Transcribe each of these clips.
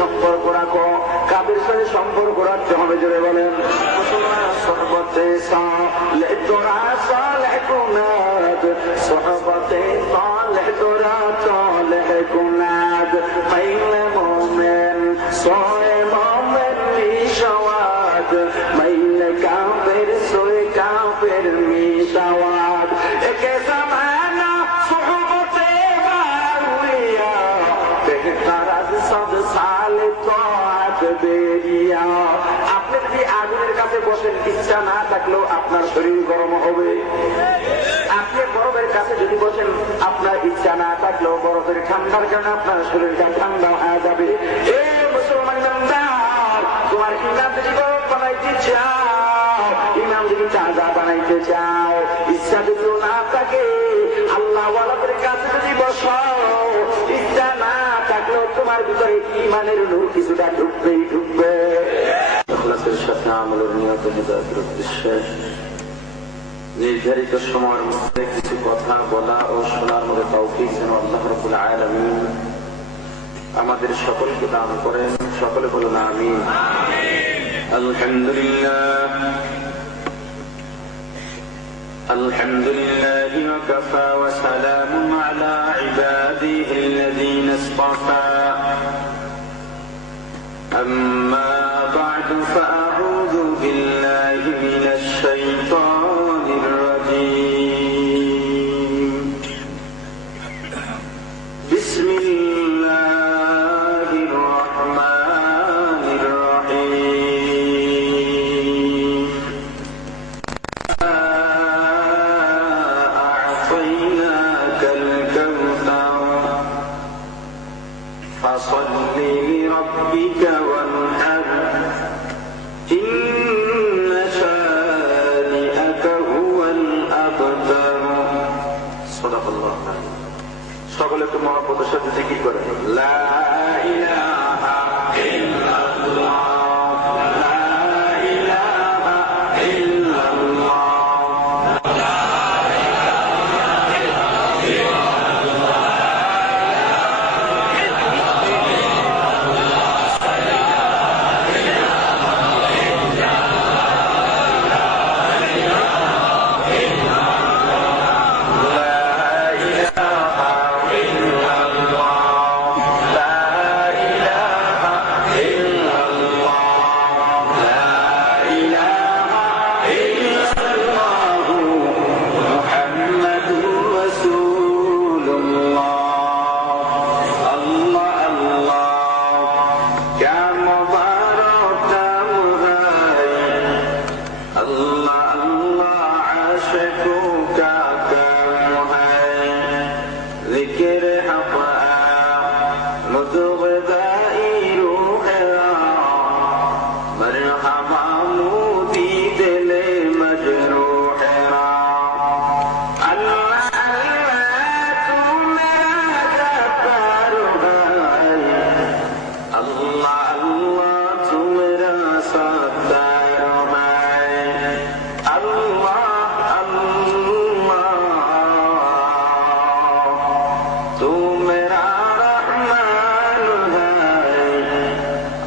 সম্পর্ক রাখো, কাদের সাথে সম্পর্ক রাখতে হবে জোরে বলেন। সহবতে সালেহ তোরা সালেহ কুনাদ, সহবতে সালেহ তোরা সালেহ কুনাদ, মাইলে মোমেন সোয়ে মোমেন মিশাওয়াদ, মাইলে কাফের সোয়ে কাফের মিশাওয়াদ। একে জামানা সহবতে বাউলিয়া, বেহতারাজ সব সালে তোয়াত বেরিয়া। আপনি যদি আগুনের কাছে বসেন, ইচ্ছা না থাকলেও আপনার শরীর গরম হবে। আপনি বরফের কাছে যদি বসেন, আপনার ইচ্ছা না থাকলেও বরফের ঠান্ডার কারণে আপনার শরীরটা ঠান্ডা হয়ে যাবে। এ মুসলমান ইমানদার, তোমার ইমান যদি বরফ বানাইতে চাও, ইমান যদি তাজা বানাইতে চাও, ইচ্ছা যদি না থাকে, আল্লাহ ওয়ালাদের কাছে যদি বসো, ইচ্ছা না থাকলেও তোমার ভিতরে ইমানের নূর কিছুটা ঢুকবেই ঢুকবে। ইখলাসের সাথে আমলের নিয়ত হিদায়াতের উদ্দেশ্যে নির্ধারিত সময়ের মধ্যে কিছু কথা বলা ও শোনার মধ্যে তৌফিক যেন আল্লাহ রাব্বুল আলামিন আমাদের সকলকে দান করেন। সকলে বলুন আমিন। আলহামদুলিল্লাহ আলহামদুলিল্লাহ ওয়াকাফা ওয়া সালামুন আলা ইবাদিহি আল্লাযীনা ইসতাফা। আম্মা বা'দু ফাআউযু বিল্লাহি মিনাশ শাইতানির রাজীম। বিসমিল্লাহির রাহমানির রাহিম। আ'তাইনাকাল কাউসার ফাসাল্লি লিরাব্বিকা ওয়ানহার, ইন্না শানিআকা হুয়াল আবতার। সাদাকাল্লাহু আযীম। সকলে একটু মহব্বতের সাথে জিকির করেন, লা ইলাহা ইল্লাল্লাহ, লা ইলাহা ইল্লাল্লাহ।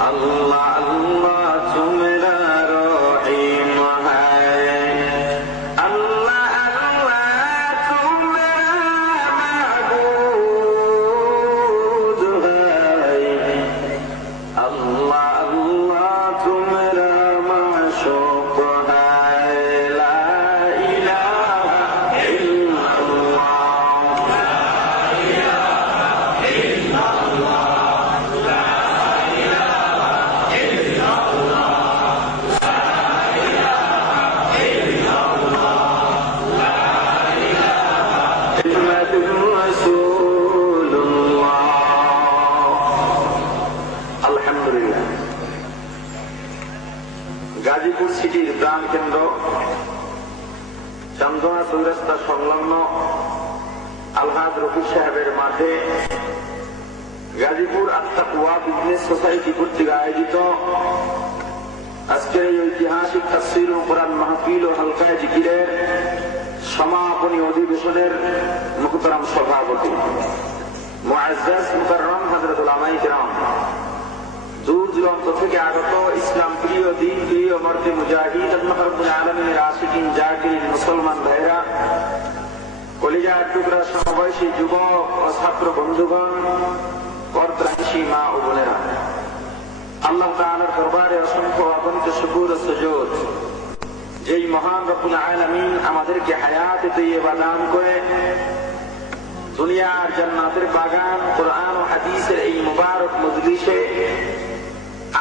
Allah Allah tu mera Gazipur সিটির প্রাণ কেন্দ্র চান্দনা চৌরাস্তা সংলগ্ন আলহাজ রফিক সাহেবের মাঠে গাজীপুর আত্তাকুয়া বিজনেস সোসাইটি কর্তৃক আয়োজিত আজকের এই ঐতিহাসিক তাফসীরুল কুরআন মাহফিল ও হালকায়ে জিকিরের সমাপনী অধিবেশনের মুহতারাম সভাপতি মুআজ্জাজ মুকাররম হযরত উলামায়ে কিরাম, দূর দূরান্ত থেকে আগত ইসলাম প্রিয়, দ্বীন প্রিয়, মর্দে মুজাহিদ, আল্লাহ রাব্বুল আলামিনের আশিকিন জাকিরিন মুসলমান ভাইরা, কলিজার টুকরা সমবয়সী যুবক ও ছাত্র বন্ধুগণ, পর্দানিশী মা ও বোনেরা, আল্লাহ তাআলার দরবারে অসংখ্য অগণিত শুকর ও সুজুদ। যেই মহান রব্বুল আলামিন আমাদেরকে হায়াতে তাইয়্যিবা দান করে দুনিয়ার জান্নাতের বাগান কোরআন ও হাদিসের এই মুবারক মজলিসে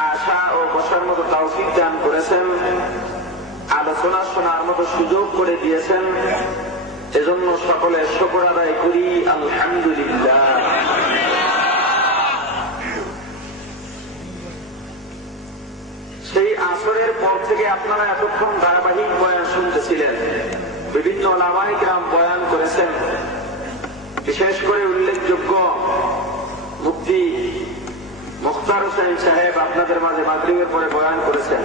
আসা ও বসার মতো তৌফিক দান করেছেন, আলোচনা শোনার মতো সুযোগ করে দিয়েছেন, এজন্য সকলে শুকর আদায় করি আলহামদুলিল্লাহ। সেই আসরের পর থেকে আপনারা এতক্ষণ ধারাবাহিক বয়ান শুনতেছিলেন, বিভিন্ন উলামায়ে কিরাম বয়ান করেছেন। বিশেষ করে উল্লেখযোগ্য মুফতি মুখতার হোসেন সাহেব আপনাদের মাঝে মাগরিবের পরে বয়ান করেছেন।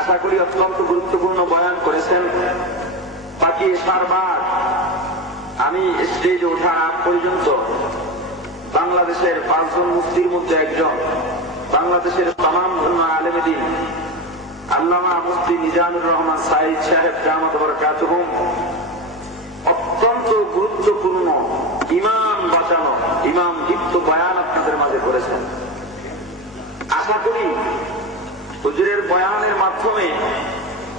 আশা করি অত্যন্ত গুরুত্বপূর্ণ বয়ান করেছেন। বাকি সারবার আমি স্টেজে ওঠা আগ পর্যন্ত বাংলাদেশের 5 জন মুফতির মধ্যে একজন, বাংলাদেশের তামাম আলেমে দ্বীন আল্লামা মুফতি মিজানুর রহমান সাঈদ সাহেব দামাত বরকাতুহুম অত্যন্ত গুরুত্বপূর্ণ ইমাম বাঁচানো, ইমাম দীপ্ত বয়ান আপনাদের মাঝে করেছেন। আশা করি হুজুরের বয়ানের মাধ্যমে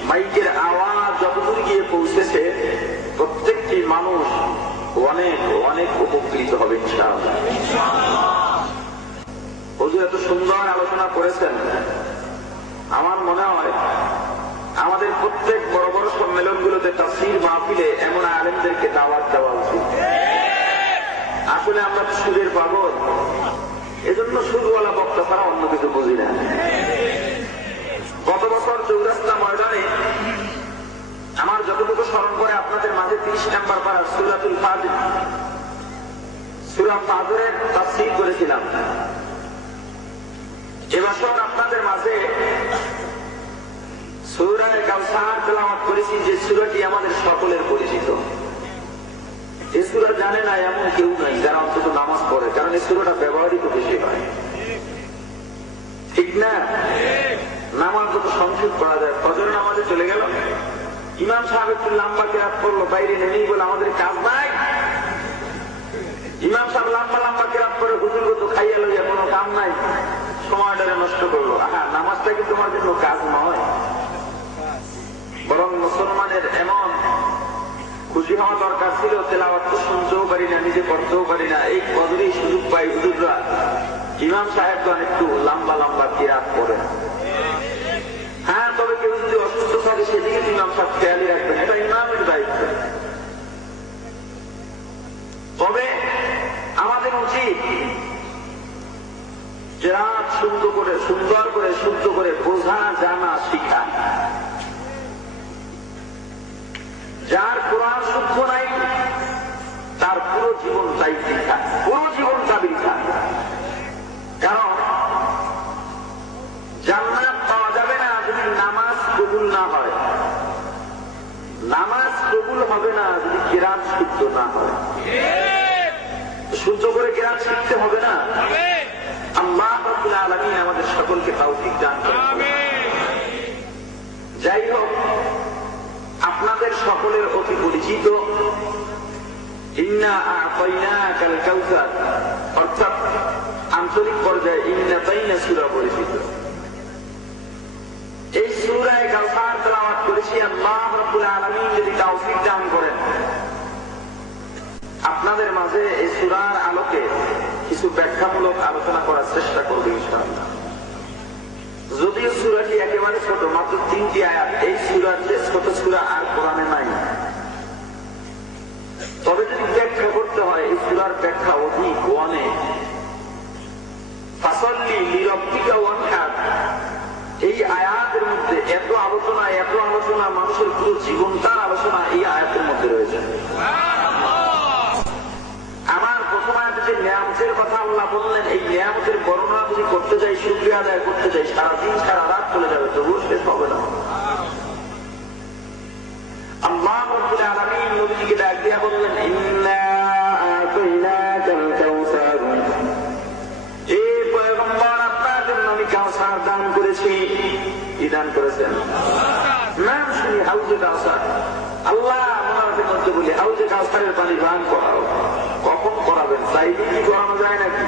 মাইকের আওয়াজ যতদূর গিয়ে পৌঁছেছে প্রত্যেকটি মানুষ অনেক অনেক উপকৃত হবে ইনশাআল্লাহ। হুজুর এত সুন্দর আলোচনা করেছেন, আমার মনে হয় আমাদের প্রত্যেক বড় বড় সম্মেলনগুলোতে তাফসীর মাহফিলে এমন আলেমদেরকে দাওয়াত দেওয়া উচিত। আসলে আমরা সুরের পাগল, এজন্য সুরওয়ালা বক্তা ছাড়া অন্য কিছু বুঝি না। গত বছর চৌরাস্তা ময়দানে আমার যতটুকু স্মরণ করে আপনাদের মাঝে 30 নম্বর পারা সূরাতুল ফাজর, সূরা ফাজরের তাফসীর করেছিলাম। এবছর আপনাদের মাঝে সূরা কাউসার তেলাওয়াত করেছি, যে সূরাটি আমাদের সকলের পরিচিত। এই সূরা জানে না এমন কেউ নাই যারা অন্তত নামাজ পড়ে, কারণ এই সূরাটা ব্যবহৃত বেশি হয়, ঠিক না? নামাজ যত সংক্ষেপ করা যায়। ফজর নামাজে চলে গেল, ইমাম সাহেব একটু লম্বা কেরাত করলো, বাইরে নেমেই বলে আমাদের কাজ নাই। ইমাম সাহেব লম্বা লম্বা কেরাত করে হুজুর তো খাইয়া লইয়া কোনো কাম নাই, সময়টারে নষ্ট করলো। নামাজটা কি তোমার জন্য কাজ নয়? বরং মুসলমানের এমন খুশি হওয়া দরকার ছিল, তেলাওয়াত তো শুনতেও পারি না, নিজে পড়তেও পারি না, এই কদরেই সুযোগ পাই হুজুররা ইমাম সাহেবগণ একটু লম্বা লম্বা কিরাত করেন। হ্যাঁ, তবে কেউ যদি অসুস্থ থাকে সেদিকে ইমাম সাহেব খেয়ালই রাখবেন, এটা ইমামের দায়িত্ব। তবে আমাদের উচিত কিরাত সুন্দর করে শুদ্ধ করে বোঝা, জানা, শিখা। যার কোরআন শুদ্ধ নাই তার পুরো জীবন তাই বৃথা, পুরো জীবনটা বৃথা। কারণ জান্নাত পাওয়া যাবে না যদি নামাজ কবুল না হয়, নামাজ কবুল হবে না যদি কিরাত শুদ্ধ না হয়। শুদ্ধ করে কিরাত শিখতে হবে না? আল্লাহ রাব্বুল আলামিন আমাদের সকলকে তৌফিক দান করুন। যাই হোক, আপনাদের সকলের অতি পরিচিত ইন্না আ'তাইনাকাল কাউসার, অর্থাৎ আঞ্চলিক পর্যায়ে ইন্নাতাইনা সূরা পরিচিত। এই সূরা কাউসার তেলাওয়াত করেছি। আল্লাহ রাব্বুল আলামিন যদি তৌফিক দান করেন, আপনাদের মাঝে এই সূরার আলোকে কিছু ব্যাখ্যামূলক আলোচনা করার চেষ্টা করব ইনশাআল্লাহ। যদিও সূরাটি একেবারে ছোট, মাত্র 3টি আয়াত, এই সূরার যে ছোট সূরা আর কোরআনে নাই। তবে যদি ব্যাখ্যা করতে হয়, এই সূরার ব্যাখ্যা অধিক অনেক। ফাসাল্লি লিরাব্বিকা ওয়ানহার, এই আয়াতের মধ্যে এত আলোচনা মানুষের পুরো জীবন তার আলোচনা এই আয়াতের মধ্যে রয়েছে। আমার প্রথম আয়াতে যে নিয়ামতের কথা আল্লাহ বললেন, এই নিয়ামতের বর্ণনা যদি করতে চাই, শুকরিয়া আদায় করতে চাই, সারাদিন সারা রাত চলে যাবে, তবুও শেষ হবে না। আল্লাহ রাব্বুল আলামিন নবীকে ডাক দিয়া বললেন, ইন্না আতাইনাকাল কাউসার, হে পয়গম্বর আপনার জন্য আমি কাউসার দান করেছি। কি দান করেছেন? নাম শুনি হাউজে কাউসার। আল্লাহ মুনাফিকের মধ্যে বলি, হাউজে কাউসারের পানি পান করাও। কখন করাবেন? চাইলে কি করানো যায় নাকি?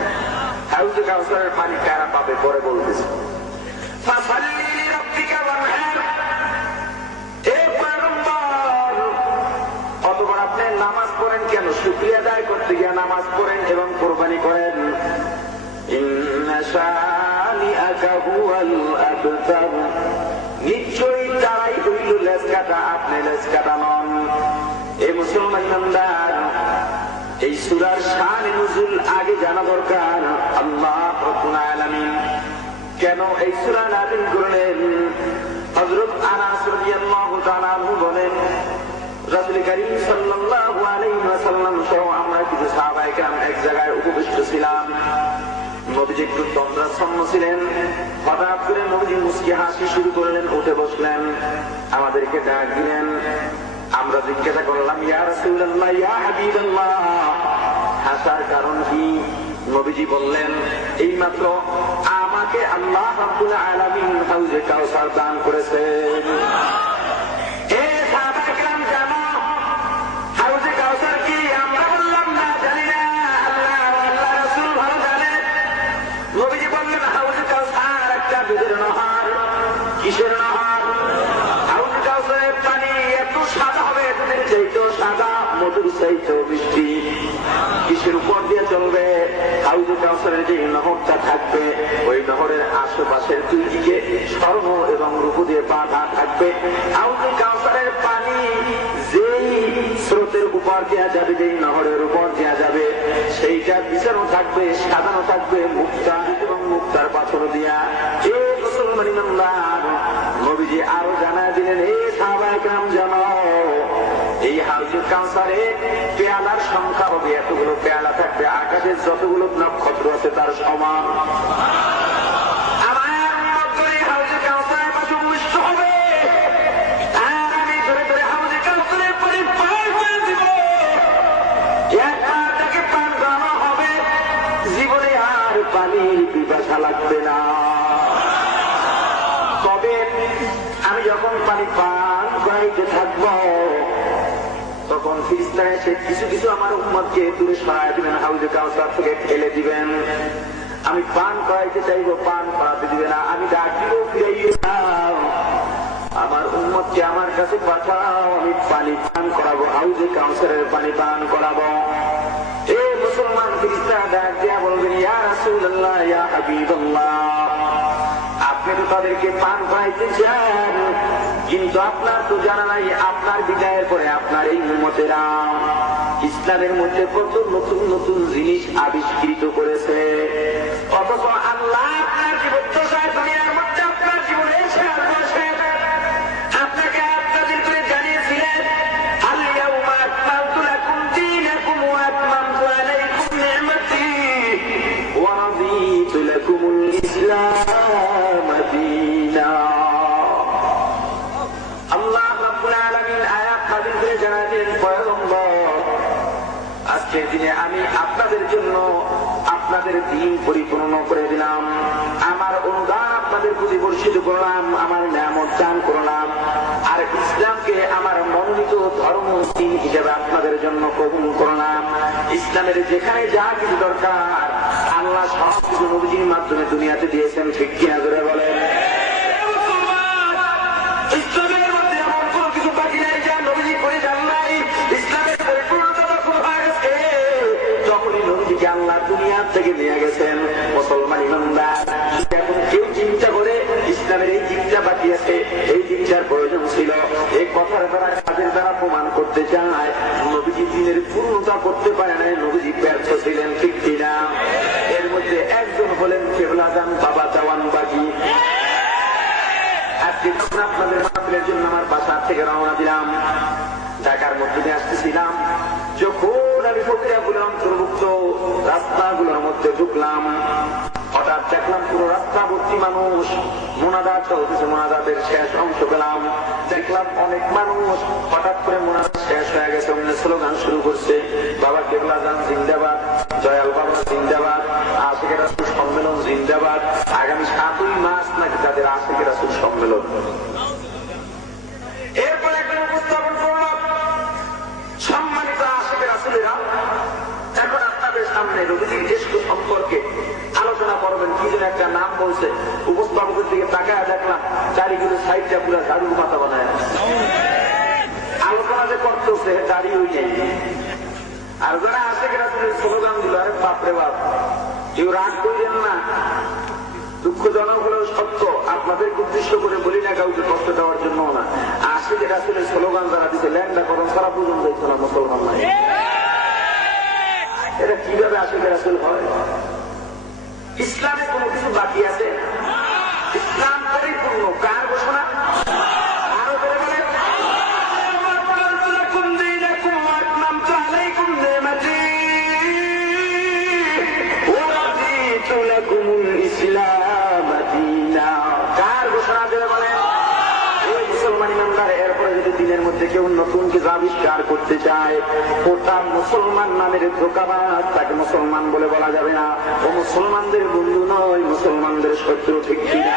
হাউজে কাউসারের পানি কারা পাবে পরে বলতেছে। ফাসাল্লি লিরাব্বিকা ওয়ানহার, হে পয়গম্বর অতঃপর আপনি নামাজ পড়েন কেন? শুকরিয়া আদায় করতে গিয়ে নামাজ পড়েন এবং কোরবানি করেন। ইন্না শানিআকা হুয়াল আবতার, নিশ্চয়ই তারাই হইল লেজ কাটা, আপনি লেজ কাটা নন। এই মুসলমান ইমানদার, এই সূরার শান-ই নুজুল আগে জানা দরকার। আল্লাহ রাব্বুল আলামিন কেন এই সূরা নাযিল করলেন? হযরত আনাস রাদিয়াল্লাহু তাআলা আনহু বলেন, রাসূল কারীম সাল্লাল্লাহু আলাইহি ওয়াসাল্লাম সহ আমরা কিছু সাহাবায়ে কেরাম এক জায়গায় উপবিষ্ট ছিলাম। নবীজি একটু তন্দ্রাচ্ছন্ন ছিলেন। হঠাৎ করে নবীজি মুস্কি হাসি শুরু করলেন, উঠে বসলেন, আমাদেরকে ডাক দিলেন। আমরা জিজ্ঞাসা করলাম, ইয়া রাসূলুল্লাহ, ইয়া হাবিবাল্লাহ, হাসার কারণ কি? নবীজি বললেন, এইমাত্র আমাকে আল্লাহ রাব্বুল আলামিন হাউজে কাউসার দান করেছেন। কিসের নাহার? হাউজে কাউসারের পানি এত সাদা হবে, এতদিন চাইতেও সাদা, মধুর চাইতেও মিষ্টি। কিসের উপর দিয়ে চলবে? হাউজে কাউসারের যে নহরটা থাকবে, ওই নহরের আশেপাশের দুই দিকে স্বর্ণ এবং রূপো দিয়ে বাঁধা থাকবে। হাউজে কাউসারের পানি যেই স্রোতের উপর দেওয়া যাবে, যেই নহরের উপর দেওয়া যাবে, সেইটা বিছানো থাকবে, সাজানো থাকবে মুক্তা এবং মুক্তার পাথর দিয়া। এই মুসলমান ইমানদার, নবীজি আরো জানা দিলেন, হে সাহাবায়ে কেরাম জানো, এই হাউজে কাউসারে পেয়ালার সংখ্যা হবে, এতগুলো পেয়ালা থাকবে, আকাশের যতগুলো নক্ষত্র আছে তার সমান। পানির পিপাসা লাগবে না। তবে আমি যখন পানি পান করাইতে থাকব, তখন ফিরিস্তা এসে কিছু কিছু আমার উম্মতকে দূরে সরাই দিবেন, হাউজে কাউসার থেকে ঠেলে দিবেন। আমি পান করাইতে চাইবো, পান করাতে দিবে না। আমি ডাক দিব, ফিরাইয়ে দাও, আমার উম্মতকে আমার কাছে পাঠাও, আমি পানি পান করাবো, হাউজে কাউসারের পানি পান করাবো। এই মুসলমান ফিরিস্তা ডাক দিয়া বলবেন, ইয়া রাসূলুল্লাহ, ইয়া হাবিবাল্লাহ, আপনি তো তাদেরকে পান করাইতে চান, কিন্তু আপনার তো জানা নাই আপনার বিদায়ের পরে আপনার এই উম্মতেরা ইসলামের মধ্যে কত নতুন নতুন জিনিস আবিষ্কৃত করেছে। অথচ আল্লাহ আপনার জীবন দুনিয়ার মধ্যে আপনার জীবনে এসে আপনাকে আপনাদের করে জানিয়েছিলেন, আল ইয়াউমা আকমালতু লাকুম দীনাকুম ওয়া আতমামতু আলাইকুম নি'মাতি ওয়া রাদিতু লাকুমুল ইসলাম দীনা। আল্লাহ রাব্বুল আলামিন আয়াত নাযিল করে জানালেন, পয়গম্বর আজকের দিনে আমি আপনাদের জন্য আপনাদের দ্বীন পরিপূর্ণ করে দিলাম, আমার অনুদান আপনাদের প্রতি বর্ষিত করলাম, আমার নিয়ামত দান করলাম, আর ইসলামকে আমার মনোনীত ধর্ম দ্বীন হিসেবে আপনাদের জন্য কবুল করলাম। ইসলামের যেখানে যা কিছু দরকার আল্লাহ সব কিছু নবীজির মাধ্যমে দুনিয়াতে দিয়েছেন। ঠিক কিনা জোরে বলেন? ইসলামের মধ্যে এমন কোন কিছু বাকি নাই যা নবীজি করে যান নাই। ইসলামের পরিপূর্ণতা যখন হয়ে গেছে, যখনই নবীজিকে আল্লাহ দুনিয়া থেকে নিয়ে গেছেন, মুসলমান ইমানদার এখন কেউ চিন্তা করে ইসলামের এই দিকটা বাকি আছে, এই দিকটার প্রয়োজন ছিল, এই কথার দ্বারা কাজের দ্বারা প্রমাণ করতে চায় নবীজি দিনের পূর্ণতা করতে পারে নাই, নবীজি ব্যর্থ ছিলেন। ঠিক কিনা? এর মধ্যে একজন হলেন কেবলাজান বাবা দেওয়ান বাগি। আপনাদের মাহফিলের জন্য আমার বাসা থেকে রওনা দিলাম। ঢাকার মধ্যে দিয়ে আসতেছিলাম, যখন আমি ফকিরাপুরের অন্তর্ভুক্ত রাস্তাগুলোর মধ্যে ঢুকলাম, হঠাৎ দেখলাম পুরো রাস্তা ভর্তি মানুষ, মোনাজাত চলতেছে। মোনাজাতের শেষ অংশ পেলাম, দেখলাম অনেক মানুষ হঠাৎ করে মোনাজাত শেষ হয়ে গেছে, অন্য স্লোগান শুরু করছে, বাবা কেবলা জান জিন্দাবাদ, দয়াল বাবা জিন্দাবাদ, আশিকে রাসূল সম্মেলন জিন্দাবাদ। আগামী 7ই মার্চ নাকি তাদের আশিকে রাসূল সম্মেলন। এরপর একটা উপস্থাপন করলাম, সম্মানিত আশিকে রাসূলেরা, এখন আপনাদের সামনে নবীজির ইশক সম্পর্কে আলোচনা করবেন। কি যেন একটা নাম বলছে, উপস্থাপকের দিকে তাকায় দেখলাম চারিগুলো সাইডটা পুরো ঝাড়ুর মাথা বানায় আলোচনা যে করতেছে, দাড়ি হয়ে যায়। আর যারা আশিকে রাসূলের স্লোগান দিল, আরে বাপরে বাপ, কেউ রাগ করলেন না। দুঃখজনক হলেও সত্য, আপনাদেরকে উদ্দেশ্য করে বলি না, কাউকে কষ্ট দেওয়ার জন্য না। আশিকে রাসূলের স্লোগান যারা দিচ্ছে, ল্যান্ডা করণ সারা পর্যন্ত দিচ্ছে না মুসলমান নাই। এটা কিভাবে আশিকে রাসূল হয়? ইসলামে কোনো কিছু বাকি আছে? ইসলাম পরিপূর্ণ। কার ঘোষণা? আরো করে বলেন, কার ঘোষণা দেবে বলেন? ওই মুসলমান ইমানদার। এরপরে যদি দিনের মধ্যে কেউ নতুন কিছু আবিষ্কার করতে চায়, ওটা মুসলমান নামের ধোঁকাবাজ, তাকে মুসলমান বলে বলা যাবে না। ও মুসলমানদের বন্ধু নয়, মুসলমানদের শত্রু। ঠিক কিনা?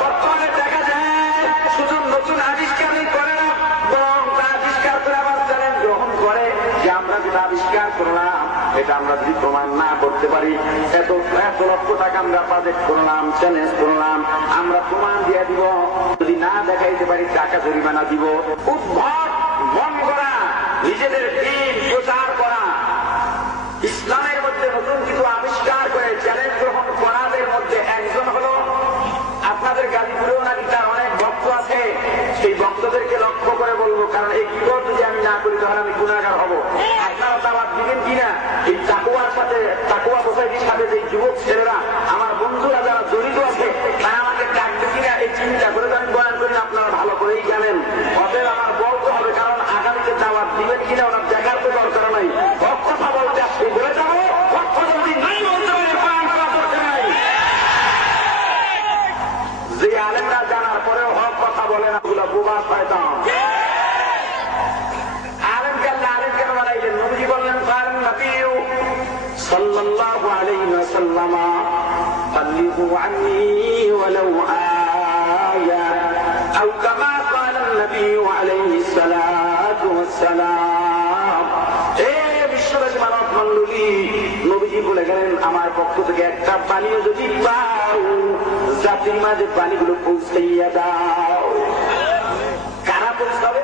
বর্তমানে দেখা যায় শুধু নতুন আবিষ্কারই করে না, বরং আবিষ্কার করে আবার চ্যালেঞ্জ গ্রহণ করে যে আমরা যেটা আবিষ্কার করলাম এটা আমরা যদি প্রমাণ না করতে পারি, এত লক্ষ টাকা আমরা বাজেট করলাম, চ্যালেঞ্জ করলাম, আমরা প্রমাণ দিয়ে দিব, যদি না দেখাইতে পারি টাকা জরিমানা দিব। উদ্ভট মন করা, নিজেদের দিন প্রচার করা, ইসলামের মধ্যে নতুন কিছু আবিষ্কার করে চ্যালেঞ্জ গ্রহণ করাদের মধ্যে একজন হলো, আপনাদের গাজীপুরেও নাকি তার অনেক ভক্ত আছে। সেই ভক্তদেরকে লক্ষ্য করে বলবো, কারণ এই বিপদ যদি আমি না করি তাহলে আমি গুনাহগার হব। আপনারা দাওয়াত দিবেন কিনা? এই তাকওয়ার সাথে, তাকওয়া সোসাইটির সাথে যে যুবক ছেলেরা, আমার বন্ধুরা যারা জড়িত আছে, তারা আমাকে ডাকবে কিনা এই চিন্তা করে আমি বয়ান করি, আপনারা ভালো করেই জানেন। অতএব আমার বলতে হবে, কারণ আগামীতে দাওয়াত দিবেন কিনা ওনার দেখার তো দরকার নাই। হক কথা বলতে আসলে বলে যাবো, হক কথা যদি নাই বলতে পারে বয়ান করা দরকার নাই। যে আলেমরা জানার পরেও হক কথা বলে না, ওগুলো বোবা শয়তান। আলেমকে আল্লাহ আলেম কেন বানাইলেন? নবীজি বললেন, কারণ নবীও সাল্লাল্লাহু আলাইহি ওয়াসাল্লাম বাল্লিগু আন্নী ওয়ালাউ আয়া, আও কামা ক্বালা নবী আলাইহিস সালাতু ওয়াসসালাম। হে বিশ্ববাসী মানব মণ্ডলী, নবীজি বলে গেলেন, আমার পক্ষ থেকে একটা পানিও যদি পাও, জাতির মাঝে পানিগুলো পৌঁছাইয়া দাও। কারা পৌঁছাবে?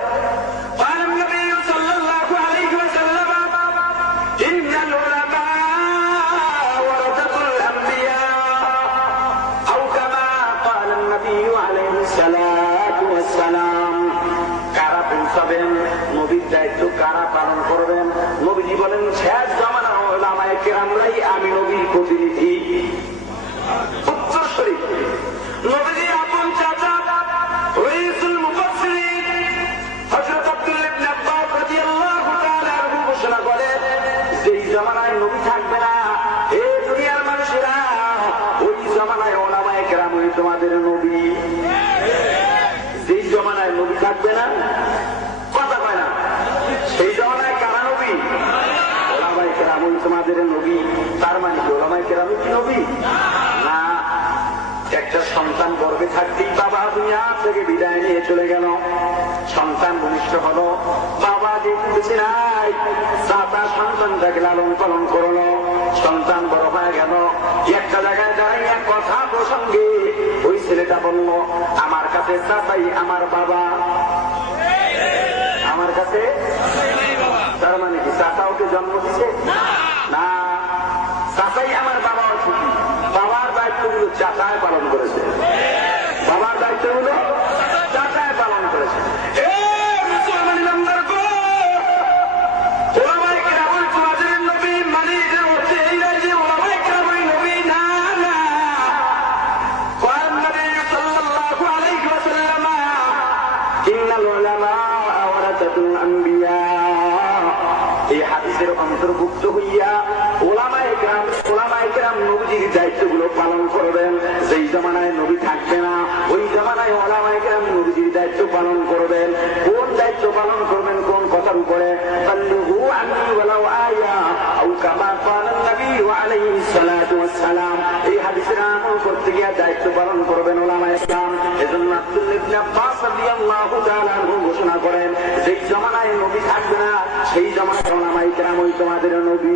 নবীর দায়িত্ব কারা পালন করবেন? নবীজি বলেন, শেষ জামানা ওলামায়ে কেরামরাই আমি নবীর প্রতিনিধি। উত্তরসূরি নবীজি আপন চাচা রাইসুল মুফাসসিরিন হযরত আব্দুল্লাহ ইবনে আব্বাস রাদিয়াল্লাহু তাআলা আনহু ঘোষণা করেন, যেই জামানায় নবী থাকবে না, এই দুনিয়ার মানুষেরা, ওই জামানায় ওলামায়ে কেরাম ওই তোমাদের নবী। যেই জামানায় নবী থাকবে না, কথা কয় না, সেই জামানায় কারা নবী? ওলামায়ে কেরাম ওই তোমাদের নবী। তার মানে কি ওলামায়ে কেরাম কি নবী না? একটা সন্তান গর্ভে থাকতেই বাবা দুনিয়া থেকে বিদায় নিয়ে চলে গেল, সন্তান ভূমিষ্ঠ হলো, বাবা যে বুঝে নাই, চাচা সন্তানটাকে লালন পালন করলো, সন্তান বড় হয়ে গেল। একটা জায়গায় দাঁড়িয়ে কথা প্রসঙ্গে ওই ছেলেটা বলল, আমার কাছে চাচাই আমার বাবা, আমার কাছে। তার মানে কি চাচা ওকে জন্ম দিছে না? চাচাই আমার বাবা ছুটি। বাবার দায়িত্বগুলো চাচায় পালন করেছে, বাবার দায়িত্বগুলো চাচায় পালন করেছে। হাদিসের অন্তর্ভুক্ত হইয়া ওলামায়ে কেরাম নবীর দায়িত্বগুলো পালন করবেন। যেই জামানায় নবী থাকবে না ওই জামানায় ওলামায়ে কেরাম নবীর দায়িত্ব পালন করবেন। কোন দায়িত্ব পালন করবেন? কোন কথার উপরে? বাল্লিগু আন্নী ওয়ালাউ আয়া আও কামা ক্বালা নবী আলাইহিস সালাতু ওয়াস সালাম। এই হাদিসের আমল করতে গিয়ে দায়িত্ব পালন করবেন ওলামায়ে কেরাম। এজন্য আব্দুল্লাহ ইবনে আব্বাস রাদিয়াল্লাহু তাআলা আনহু ঘোষণা করেন, যেই জামানায় নবী থাকবে না সেই জামানায় ওলামায়ে কেরাম ওই তোমাদের নবী।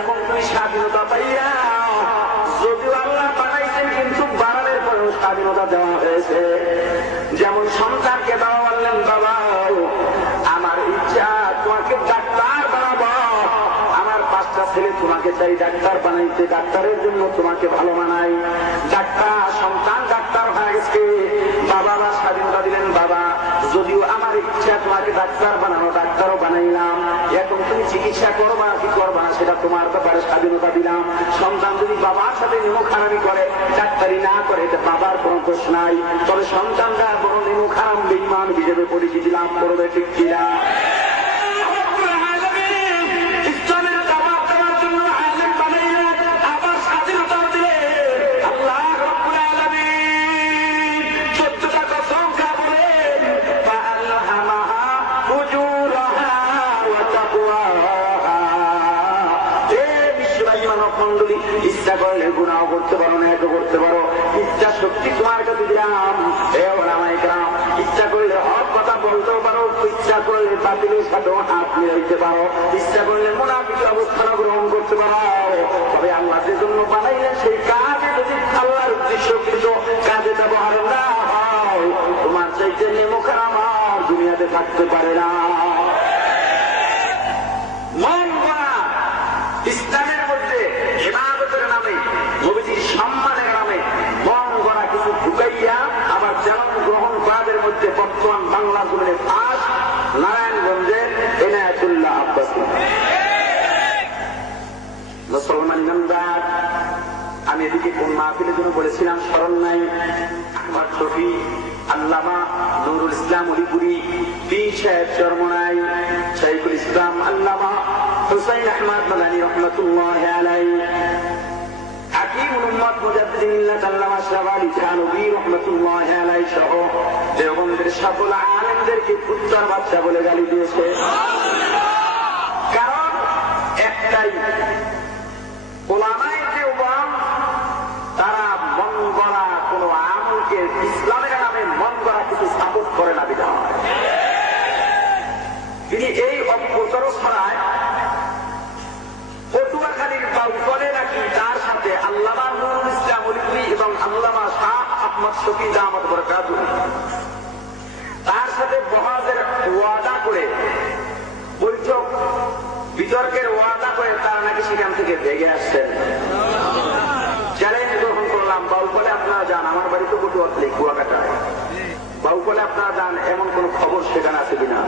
এখন তুমি স্বাধীনতা পাইয়া, যদিও আল্লাহ বানাইছেন কিন্তু বানানোর পরেও স্বাধীনতা দেওয়া হয়েছে। যেমন সন্তানকে বাবা বললেন, বাবা আমার ইচ্ছা তোমাকে ডাক্তার বানাবো, আমার 5টা ছেলে তোমাকে চাই ডাক্তার বানাইতে, ডাক্তারের জন্য তোমাকে ভালো মানাই। ডাক্তার সন্তান ডাক্তার হয়ে গেছে, বাবা স্বাধীনতা দিলেন, বাবা যদিও আমার ইচ্ছা তোমাকে ডাক্তার বানানো, ডাক্তারও বানাইলাম, এখন তুমি চিকিৎসা করবা কি করবা না সেটা তোমার ব্যাপারে স্বাধীনতা দিলাম। সন্তান যদি বাবার সাথে নিমুখারামি করে, ডাক্তারি না করে, এটা বাবার কোনো দোষ নাই, তবে সন্তানরা বড় নিমুখারাম বেঈমান হিসেবে পরিচিতি লাভ করবে, ঠিক কিনা? ইচ্ছা করলে গুনাহ করতে পারো, ন্যায় করতে পারো, ইচ্ছা শক্তি তোমার কাছে দিলাম। ওলামায়ে কেরাম ইচ্ছা করলে হক কথা বলতেও পারো, ইচ্ছা করলে বাতিলের সাথেও হাত মিলাইতে পারো, ইচ্ছা করলে মুনাফিকের অবস্থান গ্রহণ করতে পারো। তবে আল্লাহ যে জন্য বানাইলেন সেই কাজে যদি আল্লাহর উদ্দেশ্যকৃত কাজে ব্যবহার না হয়, তোমার চাইতে নেমুখার আমার দুনিয়াতে থাকতে পারে না। মন করা ইসলামের মধ্যে ইবাদতের নামে, নবীজির সম্মানের নামে মন গড়া কিছু ঢুকাইয়া আবার যেমন গ্রহণ করাদের মধ্যে বর্তমান বাংলা জমিনে ফাঁস নারায়ণগঞ্জের এনায়েতুল্লাহ আব্বাসী। মুসলমান ইমানদার, আমি এদিকে কোন মাহফিলের জন্য বলেছিলাম স্মরণ নাই, আহমদ শফি, আল্লামা নুরুল ইসলাম উলিপুরি, পীর সাহেব চরমনাই, শাইখুল ইসলাম আল্লামা হুসাইন আহমদ মাদানী রহমাতুল্লাহি আলাইহি, হাকিমুল উম্মাত মুজাদ্দিদুল মিল্লাত আল্লামা আশরাফ আলী থানভী রহমাতুল্লাহি আলাইহি সহ দেওবন্দের সকল আলেমদেরকে কুত্তার বাচ্চা বলে গালি দিয়েছে। কারণ একটাই, ওলামায়ে দেওবন্দ তারা মন গড়া কোন আমলকে ইসলামের নামে মন গড়া কিছু সাপোর্ট করে না বিধান। তিনি এই অপপ্রচারণায় পটুয়াখালীর বাউফলে নাকি তার সাথে আল্লামা নুরুল ইসলাম উলিপুরি এবং আল্লামা শাহ আহমদ শফি দামাত বরকাতুহু তার সাথে বহাজের ওয়াদা করে, বৈঠক বিতর্কের ওয়াদা করে তারা নাকি সেখান থেকে ভেগে আসছেন। চ্যালেঞ্জ গ্রহণ করলাম, বাউফলে আপনারা যান, আমার বাড়ি তো পটুয়াখালী কুয়াকাটায়, বাউফলে আপনারা যান, এমন কোন খবর সেখানে আছে কিনা?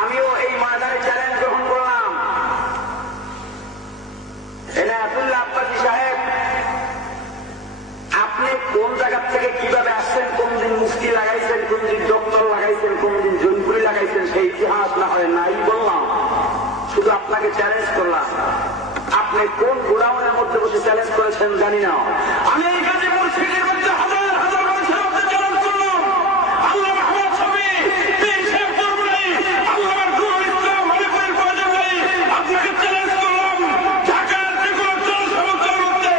আমিও এই ময়দানে চ্যালেঞ্জ গ্রহণ করলাম। এনায়েতুল্লাহ আব্বাসী সাহেব, আপনি কোন জায়গা থেকে কিভাবে আসছেন, কোনদিন মুফতি লাগাইছেন, কোনদিন ডক্টর লাগাইছেন, কোনদিন জৈনপুরি লাগাইছেন, সেই ইতিহাস না হয় নাই বললাম, শুধু আপনাকে চ্যালেঞ্জ করলাম। আপনি কোন গোডাউনের মধ্যে বসে চ্যালেঞ্জ করেছেন জানি না, আমি এই কাজে মুর্শিদের মধ্যে হাজার হাজার মানুষের মধ্যে চ্যালেঞ্জ করলাম। আল্লাহ আহমদ শফি, পীর সাহেব চরমনাই, আল্লামা নুরুল ইসলাম উলিপুরির প্রয়োজন নেই, আপনাকে চ্যালেঞ্জ করলাম। ঢাকার যে কোনো জনসমুদ্রের মধ্যে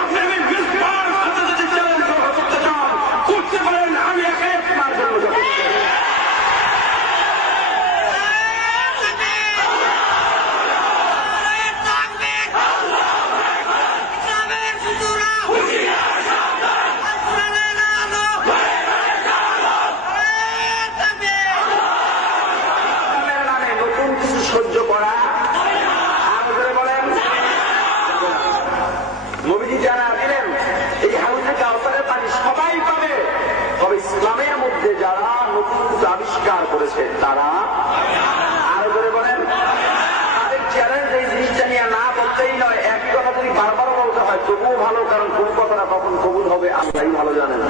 আপনি আমি বিস্ফোর সাথে যদি চ্যালেঞ্জ করতে চান করতে পারেন, আমি একাই আপনার জন্য যথেষ্ট। সহ্য করা আমাদের বলেন, নবীজি যারা দিলেন এই হাউজে কাউসারের পানি সবাই পাবে, তবে ইসলামের মধ্যে যারা নতুন আবিষ্কার করেছে তারা, আরো করে বলেন তবুও ভালো, কারণ কোন কথাটা কখন কবুল হবে আল্লাহই ভালো জানেন,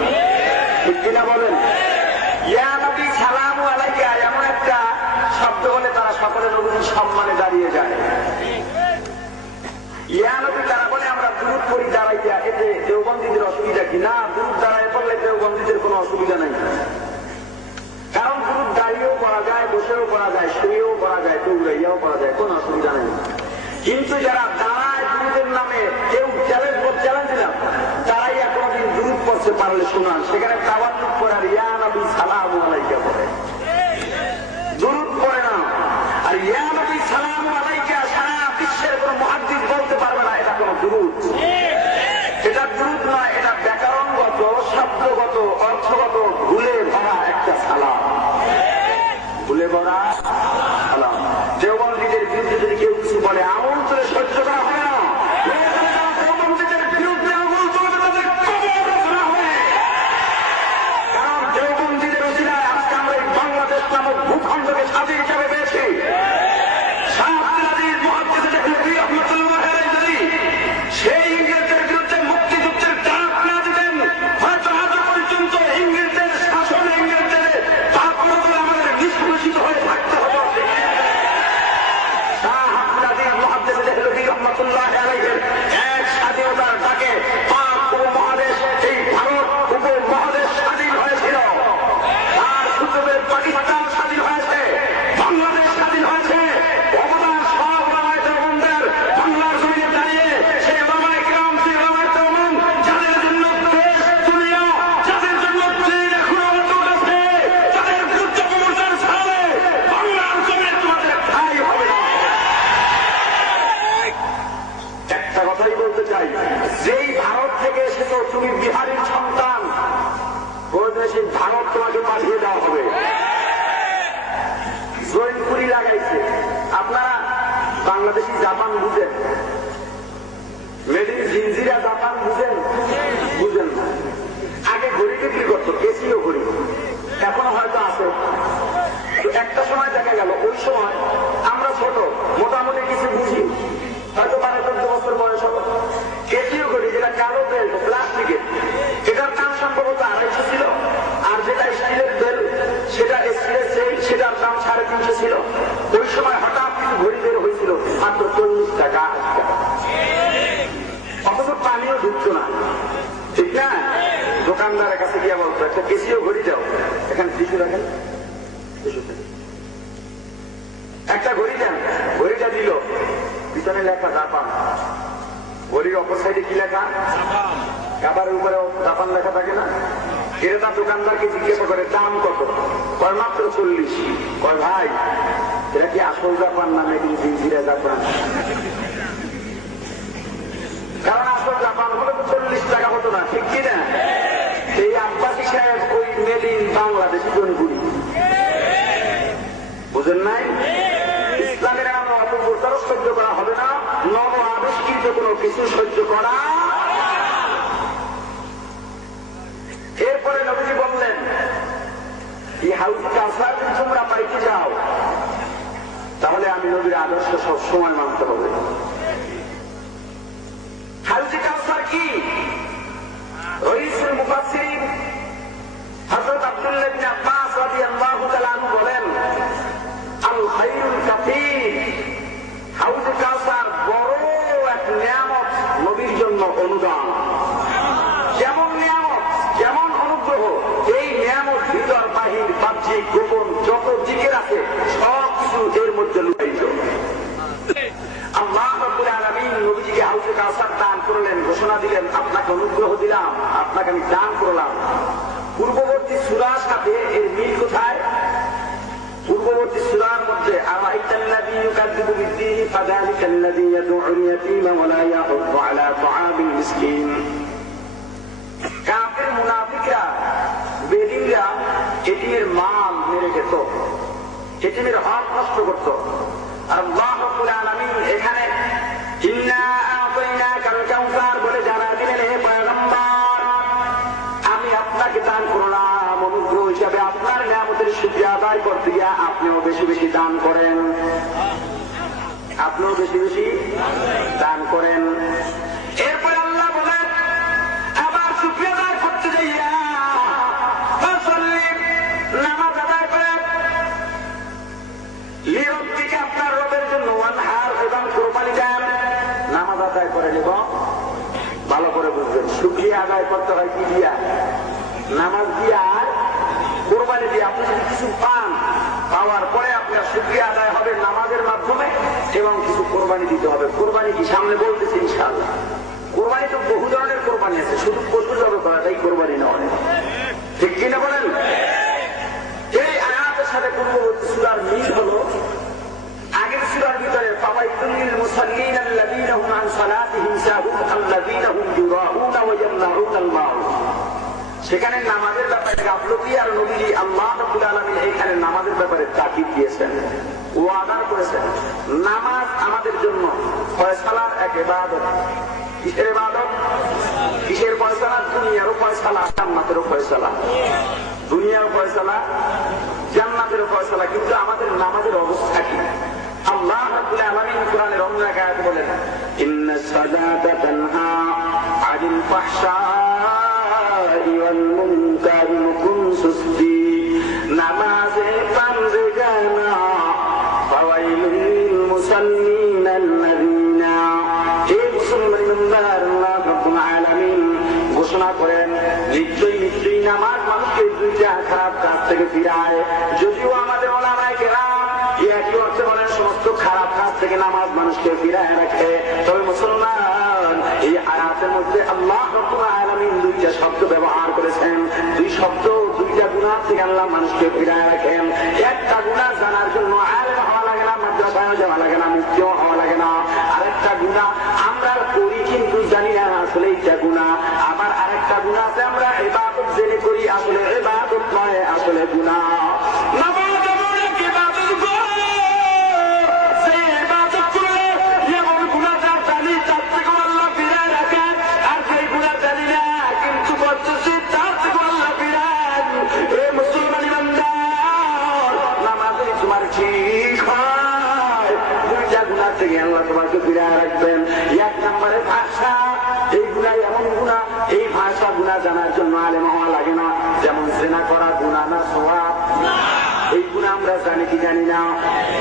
ঠিক কিনা বলেন? ইয়া নবী সালামু আলাইকা এমন একটা শব্দ হলে তারা সকলে নবীর সম্মানে দাঁড়িয়ে যায়। ইয়া নবী তারা বলে আমরা দুরূদ পড়ি দাঁড়াইয়া, এতে দেওবন্দীদের অসুবিধা কি? না, দুরূদ দাঁড়ায় পড়লে দেওবন্দীদের কোনো অসুবিধা নেই, কারণ দুরূদ দাঁড়িয়েও পড়া যায়, বসেও পড়া যায়, শুয়েও পড়া যায়, দৌড়াইয়াও পড়া যায়, কোনো অসুবিধা নেই। কিন্তু যারা দাঁড়ায় দুরূদের নামে কেউ চ্যালেঞ্জ দিলাম, দাঁড়াইয়া কোনোদিন দুরূদ পড়তে পারলে শোনান, সেখানে তাওয়াক্কুল করার ইয়া নবী সালামু আলাইকা পড়ে, দুরূদ পড়ে না। আর ইয়া নবী সালামু আলাইকা সারা বিশ্বের কোন মুহাদ্দিস বলতে পারবে না এটা কোন দুরূদ, এটা দুরূদ নয়, এটা ব্যাকরণগত, শব্দগত, অর্থগত ভুলে ভরা একটা সালাম, ভুলে ভরা সালাম। দেওবন্দীদের বিরুদ্ধে যদি কেউ কিছু বলে আমল করে সহ্য করা হয় না, দেওবন্দীদের বিরুদ্ধে আমল চলবে তাদের কবর রচনা হবে, কারণ দেওবন্দীদের উসিলায় আজকে আমরা এই বাংলাদেশ নামক ভূখণ্ডকে স্বাধীন হিসাবে পেয়েছি। সেই ইংরেজদের বিরুদ্ধে মুক্তিযুদ্ধের ডাক না দিতেন, হয়তো আজ পর্যন্ত ইংরেজদের শাসন, ইংরেজদের তারপরে আমাদের নিষ্পেষিত হয়ে থাকতে হবে। এক স্বাধীনতার ডাকে পাক উপমহাদেশ, এই ভারত উপমহাদেশ স্বাধীন হয়েছিল, তার সুযোগের পাকিস্তান স্বাধীন হয়েছে, বাংলাদেশ স্বাধীন হয়েছে। অবদান সব ওলামায়ে দেওবন্দের বাংলার জমিনে দাঁড়িয়ে সেই ওলামায়ে কিরাম, সেই ওলামায়ে দেওবন্দ যাদের জন্য দেশ দুনিয়া, যাদের জন্য দিন এখনো অটুট আছে, যাদের বিরুদ্ধে প্রমোশন ছাড়ালে বাংলার জমিনে তোমাদের ঠাঁই হবে না। একটা কথাই বলতে চাই, যেই ভারত থেকে এসেছো তুমি বিহারীর সন্তান, সেই ভারত তোমাকে পাঠিয়ে দেওয়া হবে। জৈনপুরি লাগাইছে, আপনারা বাংলাদেশি জাপান বুঝেন, মেড ইন জিনজিরা জাপান বুঝেন? বুঝেন না। আগে ঘড়ি বিক্রি করতো, কেসিও ঘড়ি, এখনো হয়তো আছে। একটা সময় দেখা গেল, ওই সময় আমরা ছোট, মোটামুটি কিছু বুঝি, হয়তো 12-14 বছর বয়স হলো। কেসিও ঘড়ি যেটা কালো বেল্ট প্লাস্টিকের, এটার দাম সম্ভবত 250 ছিল, আর যেটা স্টিলের বেল্ট সেটা স্টিলের সেল, সেটার দাম 350 ছিল। ওই সময় হঠাৎ কিছু ঘড়ি বের হয়েছিল মাত্র 40 টাকা, 80 টাকা, অথচ পানিও ঢুকতো না, ঠিক না? দোকানদারের কাছে গিয়ে বলতো একটা কেসিও ঘড়ি দাও, এখানে টিস্যু রাখেন, একটা ঘড়ি দেন। ঘড়িটা দিল, পিছনে লেখা জাপান, ঘড়ির অপর সাইডে কি লেখা? খাবারের উপরে জাপান লেখা থাকে না? ক্রেতা দোকানদারকে জিজ্ঞাসা করে দাম কত? কয় মাত্র 40। কয় ভাই এটা কি আসল জাপান না মেড ইন জিনজিরা জাপান? কারণ আসল জাপান হলে তো 40 টাকা মতো না, ঠিক কিনা? এই আব্বাসী সাহেব ওই মেড ইন বাংলাদেশি জনগুলি, বুঝেন নাই? ইসলামের নামে অপপ্রচারও সহ্য করা হবে না, নব আবিষ্কৃত কোনো কিছু সহ্য করা। এরপরে নবীজি বললেন, এই হাউজে কাউসার যদি তোমরা পাইতে যাও, তাহলে আমি নবীর আদর্শ সব সময় মানতে হবে। হাউজে কাউসার কি? রাইসুল মুফাসসিরিন হযরত আব্দুল্লাহ ইবনে আব্বাস রাদিয়াল্লাহু তাআলা আনহু বলেন, আল খায়রুল কাসীর, হাউজে কাউসার বড় এক নিয়ামত, নবীর জন্য অনুদান। যেমন নিয়ামত, যেমন অনুগ্রহ, এই নিয়ামত ভিতর বাহির বাহ্যিক গোপন যত দিকের আছে সব কিছু এর মধ্যে লুকায়িত। আল্লাহ রাব্বুল আলামিন নবীজিকে হাউজে কাউসার দান করলেন, ঘোষণা দিলেন আপনাকে অনুগ্রহ দিলাম, আপনাকে আমি দান করলাম। পূর্ববর্তী সূরার সাথে এর মিল কোথায়? পূর্ববর্তী সূরার মধ্যে আরাইতাল্লাযী ইউকাযযিবু বিদ্দীন ফাযালিকাল্লাযী ইয়াদউল ইয়াতীমা ওয়া লা ইয়াহুদ্দু আলা তাআমিল মিসকিন। কাফের মুনাফিকরা, বেদিনরা এতিমের মাল মেরে খেত, এতিমের হক নষ্ট করত। আর আল্লাহ রাব্বুল আলামিন এখানে ইন্না আ'তাইনাকাল কাউসার বলে জানা দিলেন, হে পয়গম্বর আমি আপনাকে দান করলাম অনুগ্রহ হিসাবে, আপনার নিয়ামতের শুকরিয়া আদায় করতে গিয়া আপনিও বেশি বেশি দান করেন, আপনিও বেশি বেশি দান করেন। এরপরে আল্লাহ শুকরিয়া আদায় করতে হয় কি দিয়া? নামাজ দিয়া আর কোরবানি দিয়ে। আপনি যদি কিছু পান, পাওয়ার পরে আপনার শুকরিয়া আদায় হবে নামাজের মাধ্যমে এবং কিছু কোরবানি দিতে হবে। কোরবানি কি সামনে বলতেছি ইনশাআল্লাহ। কোরবানি তো বহু ধরনের কোরবানি আছে, শুধু পশু জবাই করাটাই কোরবানি নয়, ঠিক কিনা বলেন? এই আয়াতের সাথে পূর্ববর্তী সূরার মিল হলো আগের সূরার ভিতরে ফাওয়াইলুল লিল মুসাল্লিন আল্লাযীনা হুম আন সালাতিহিম সাহুন আল্লাযীনা হুম ইউরাউনা ওয়া ইয়ামনাউনাল মাউত। সেখানে নামাজের ব্যাপারে গাফলতি আর নবী আল্লাহ রাব্বুল আলামিন এখানে নামাজের ব্যাপারে তাকিদ দিয়েছেন, ওয়াদা করেছেন। নামাজ আমাদের জন্য ফয়সালার এক ইবাদত। কিসের ইবাদত? কিসের ফয়সালা? দুনিয়ারও ফয়সালা, জান্নাতেরও ফয়সালা। দুনিয়ার ফয়সালা, জান্নাতেরও ফয়সালা। কিন্তু আমাদের নামাজের অবস্থা কি? আল্লাহ রাব্বুল আলামিন কোরআনের অন্য এক আয়াতে বলেন, ইন্নাস সালাতা তানহা আনিল ফাহশাই ওয়াল মুনকারি। কুন সুস্তি নামাজে পাঞ্জানা ফাওয়াইলুল লিল মুসাল্লিন আল্লাযীনা। হে মুসলমান ইমানদার, আল্লাহ রাব্বুল আলামিন ঘোষণা করেন নিশ্চয়ই নামাজ মানুষকে দুইটা খারাপ কাজ থেকে ফিরায়। যদিও আমাদের ওলামায়ে কেরাম একই অর্থে বলেন সমস্ত খারাপ কাজ থেকে নামাজ মানুষকে ফিরায় রাখে, তবে মুসলমান এই আয়াতের মধ্যে আল্লাহ রাব্বুল আলামিন দুইটা শব্দ ব্যবহার করেছেন। দুই শব্দ, দুইটা গুনাহ থেকে আল্লাহ মানুষকে ফিরায় রাখেন। একটা গুনাহ জানার জন্য আলেম হওয়া লাগে না, মাদ্রাসায় যাওয়া লাগে না, মুফতিও হওয়া লাগে না। আরেকটা গুনাহ আমরা করি কিন্তু জানি না আসলে এইটা গুনাহ। আবার আরেকটা গুনাহ আছে আমরা ইবাদত জেনে করি, আসলে ইবাদত নয়, আসলে গুনাহ। আল্লাহ তোমাকে ফিরে রাখবেন। এক নম্বরে ভাষা, এই গুনাহ এমন গুনাহ, এই ভাষা গুনাহ জানার জন্য আলেম হওয়া লাগে না। যেমন জিনা করা গুনাহ না সওয়াব, এই গুনাহ আমরা জানি কি জানি না।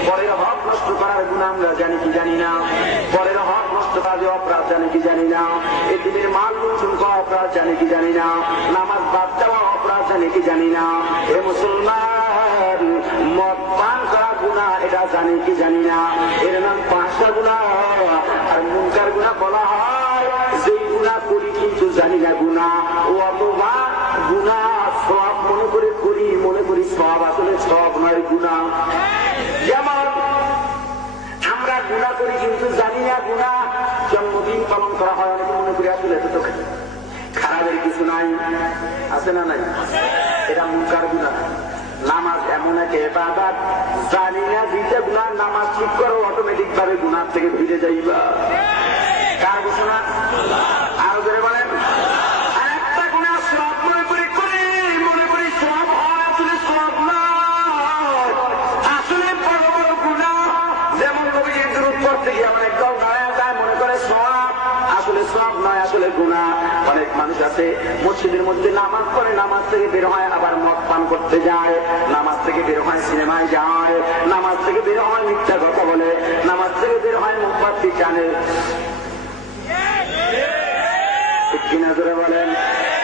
পরের হক নষ্ট করার গুনাহ আমরা জানি কি জানি না। পরের হক নষ্ট করা যে অপরাধ জানি কি জানি না। এতিমের মাল লুণ্ঠন করা অপরাধ জানি কি জানি না। নামাজ বাদ দেওয়া অপরাধ জানি কি জানি না। এ মুসলমান, মদ পান করা গুনাহ এটা জানি কি জানি না। এর নাম পাঁচটা গুনাহ। আর মুনকার গুনাহ বলা হয় যেই গুনাহ করি কিন্তু জানি না গুনাহ, ও অথবা গুনাহ সওয়াব মনে করে করি, মনে করি সওয়াব, আসলে সওয়াব নয়, গুনাহ। যেমন আমরা গুনাহ করি কিন্তু জানি না গুনাহ। জন্মদিন পালন করা হয়, অনেকে মনে করি আসলে এটা তো খারাপের কিছু নাই, আছে না নাই? এটা মুনকার গুনাহ। নামাজ এমন এক ইবাদত, জানি না দিতে গুনাহ, নামাজ ঠিক করো অটোমেটিক ভাবে গুনাহ থেকে ফিরে যাইবা। কার ঘোষণা? আরো ধরে বলেন। একটা গুনাহ সওয়াব মনে করি করি, মনে করি সওয়াব হয়, আসলে সওয়াব নয়, আসলে বড় বড় গুনাহ। যেমন নবীর দুরূদ পড়তে গিয়ে অনেক দল দাঁড়ায় যায়, মনে করে সওয়াব, আসলে সওয়াব নয়, আসলে গুনাহ। অনেক মানুষ আছে মসজিদের মধ্যে নামাজ পড়ে, নামাজ থেকে বের হয় আবার মদ পান করতে যায়, নামাজ থেকে বের হয় সিনেমায় যায়, নামাজ থেকে বের হয় মিথ্যা কথা বলে, নামাজ থেকে বের হয় মোমবাতি টানে। কিনা ধরে বলেন?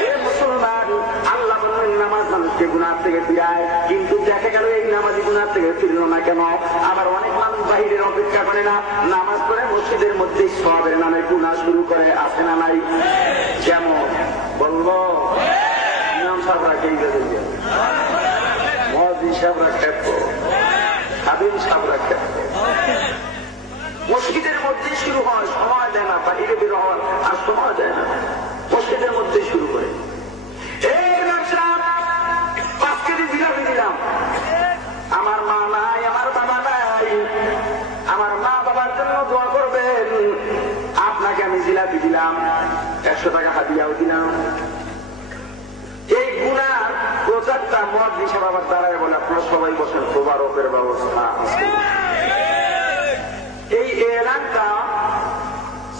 এ মুসলমান, আল্লাহ বলেন নামাজ মানুষকে গুনাহ থেকে ফিরায়, কিন্তু দেখা গেল এই নামাজি গুনাহ থেকে ফিরল না কেন? আবার অনেক মানুষ বাহিরের অপেক্ষা করে না, নামাজ পড়ে মসজিদের মধ্যে সওয়াবের নামে গুনাহ শুরু করে, আছে না নাই? যেমন বলবো ইমাম সাহেবরা কে গেছে, মুয়াজ্জিন সাহেবরা খেতো, খাদিম সাহেবরা খেতো, মসজিদের মধ্যে শুরু হয়, সময় দেয় না, বাহিরে বের হওয়ার আর সময় দেয় না, মসজিদের মধ্যে শুরু করে। পাঁচ কেজি জিলাপি দিলাম, আমার মা নাই, আমার বাবা নাই, আমার মা বাবার জন্য দোয়া করবেন, আপনাকে আমি জিলাপি দিলাম, 100 টাকা হাদিয়াও দিলাম। এই গুনার প্রচারটা মুয়াজ্জিন সাহেব আবার দাঁড়ায় বলে, আপনারা সবাই বসেন, তোবারকের ব্যবস্থা আছে। এই এলাকা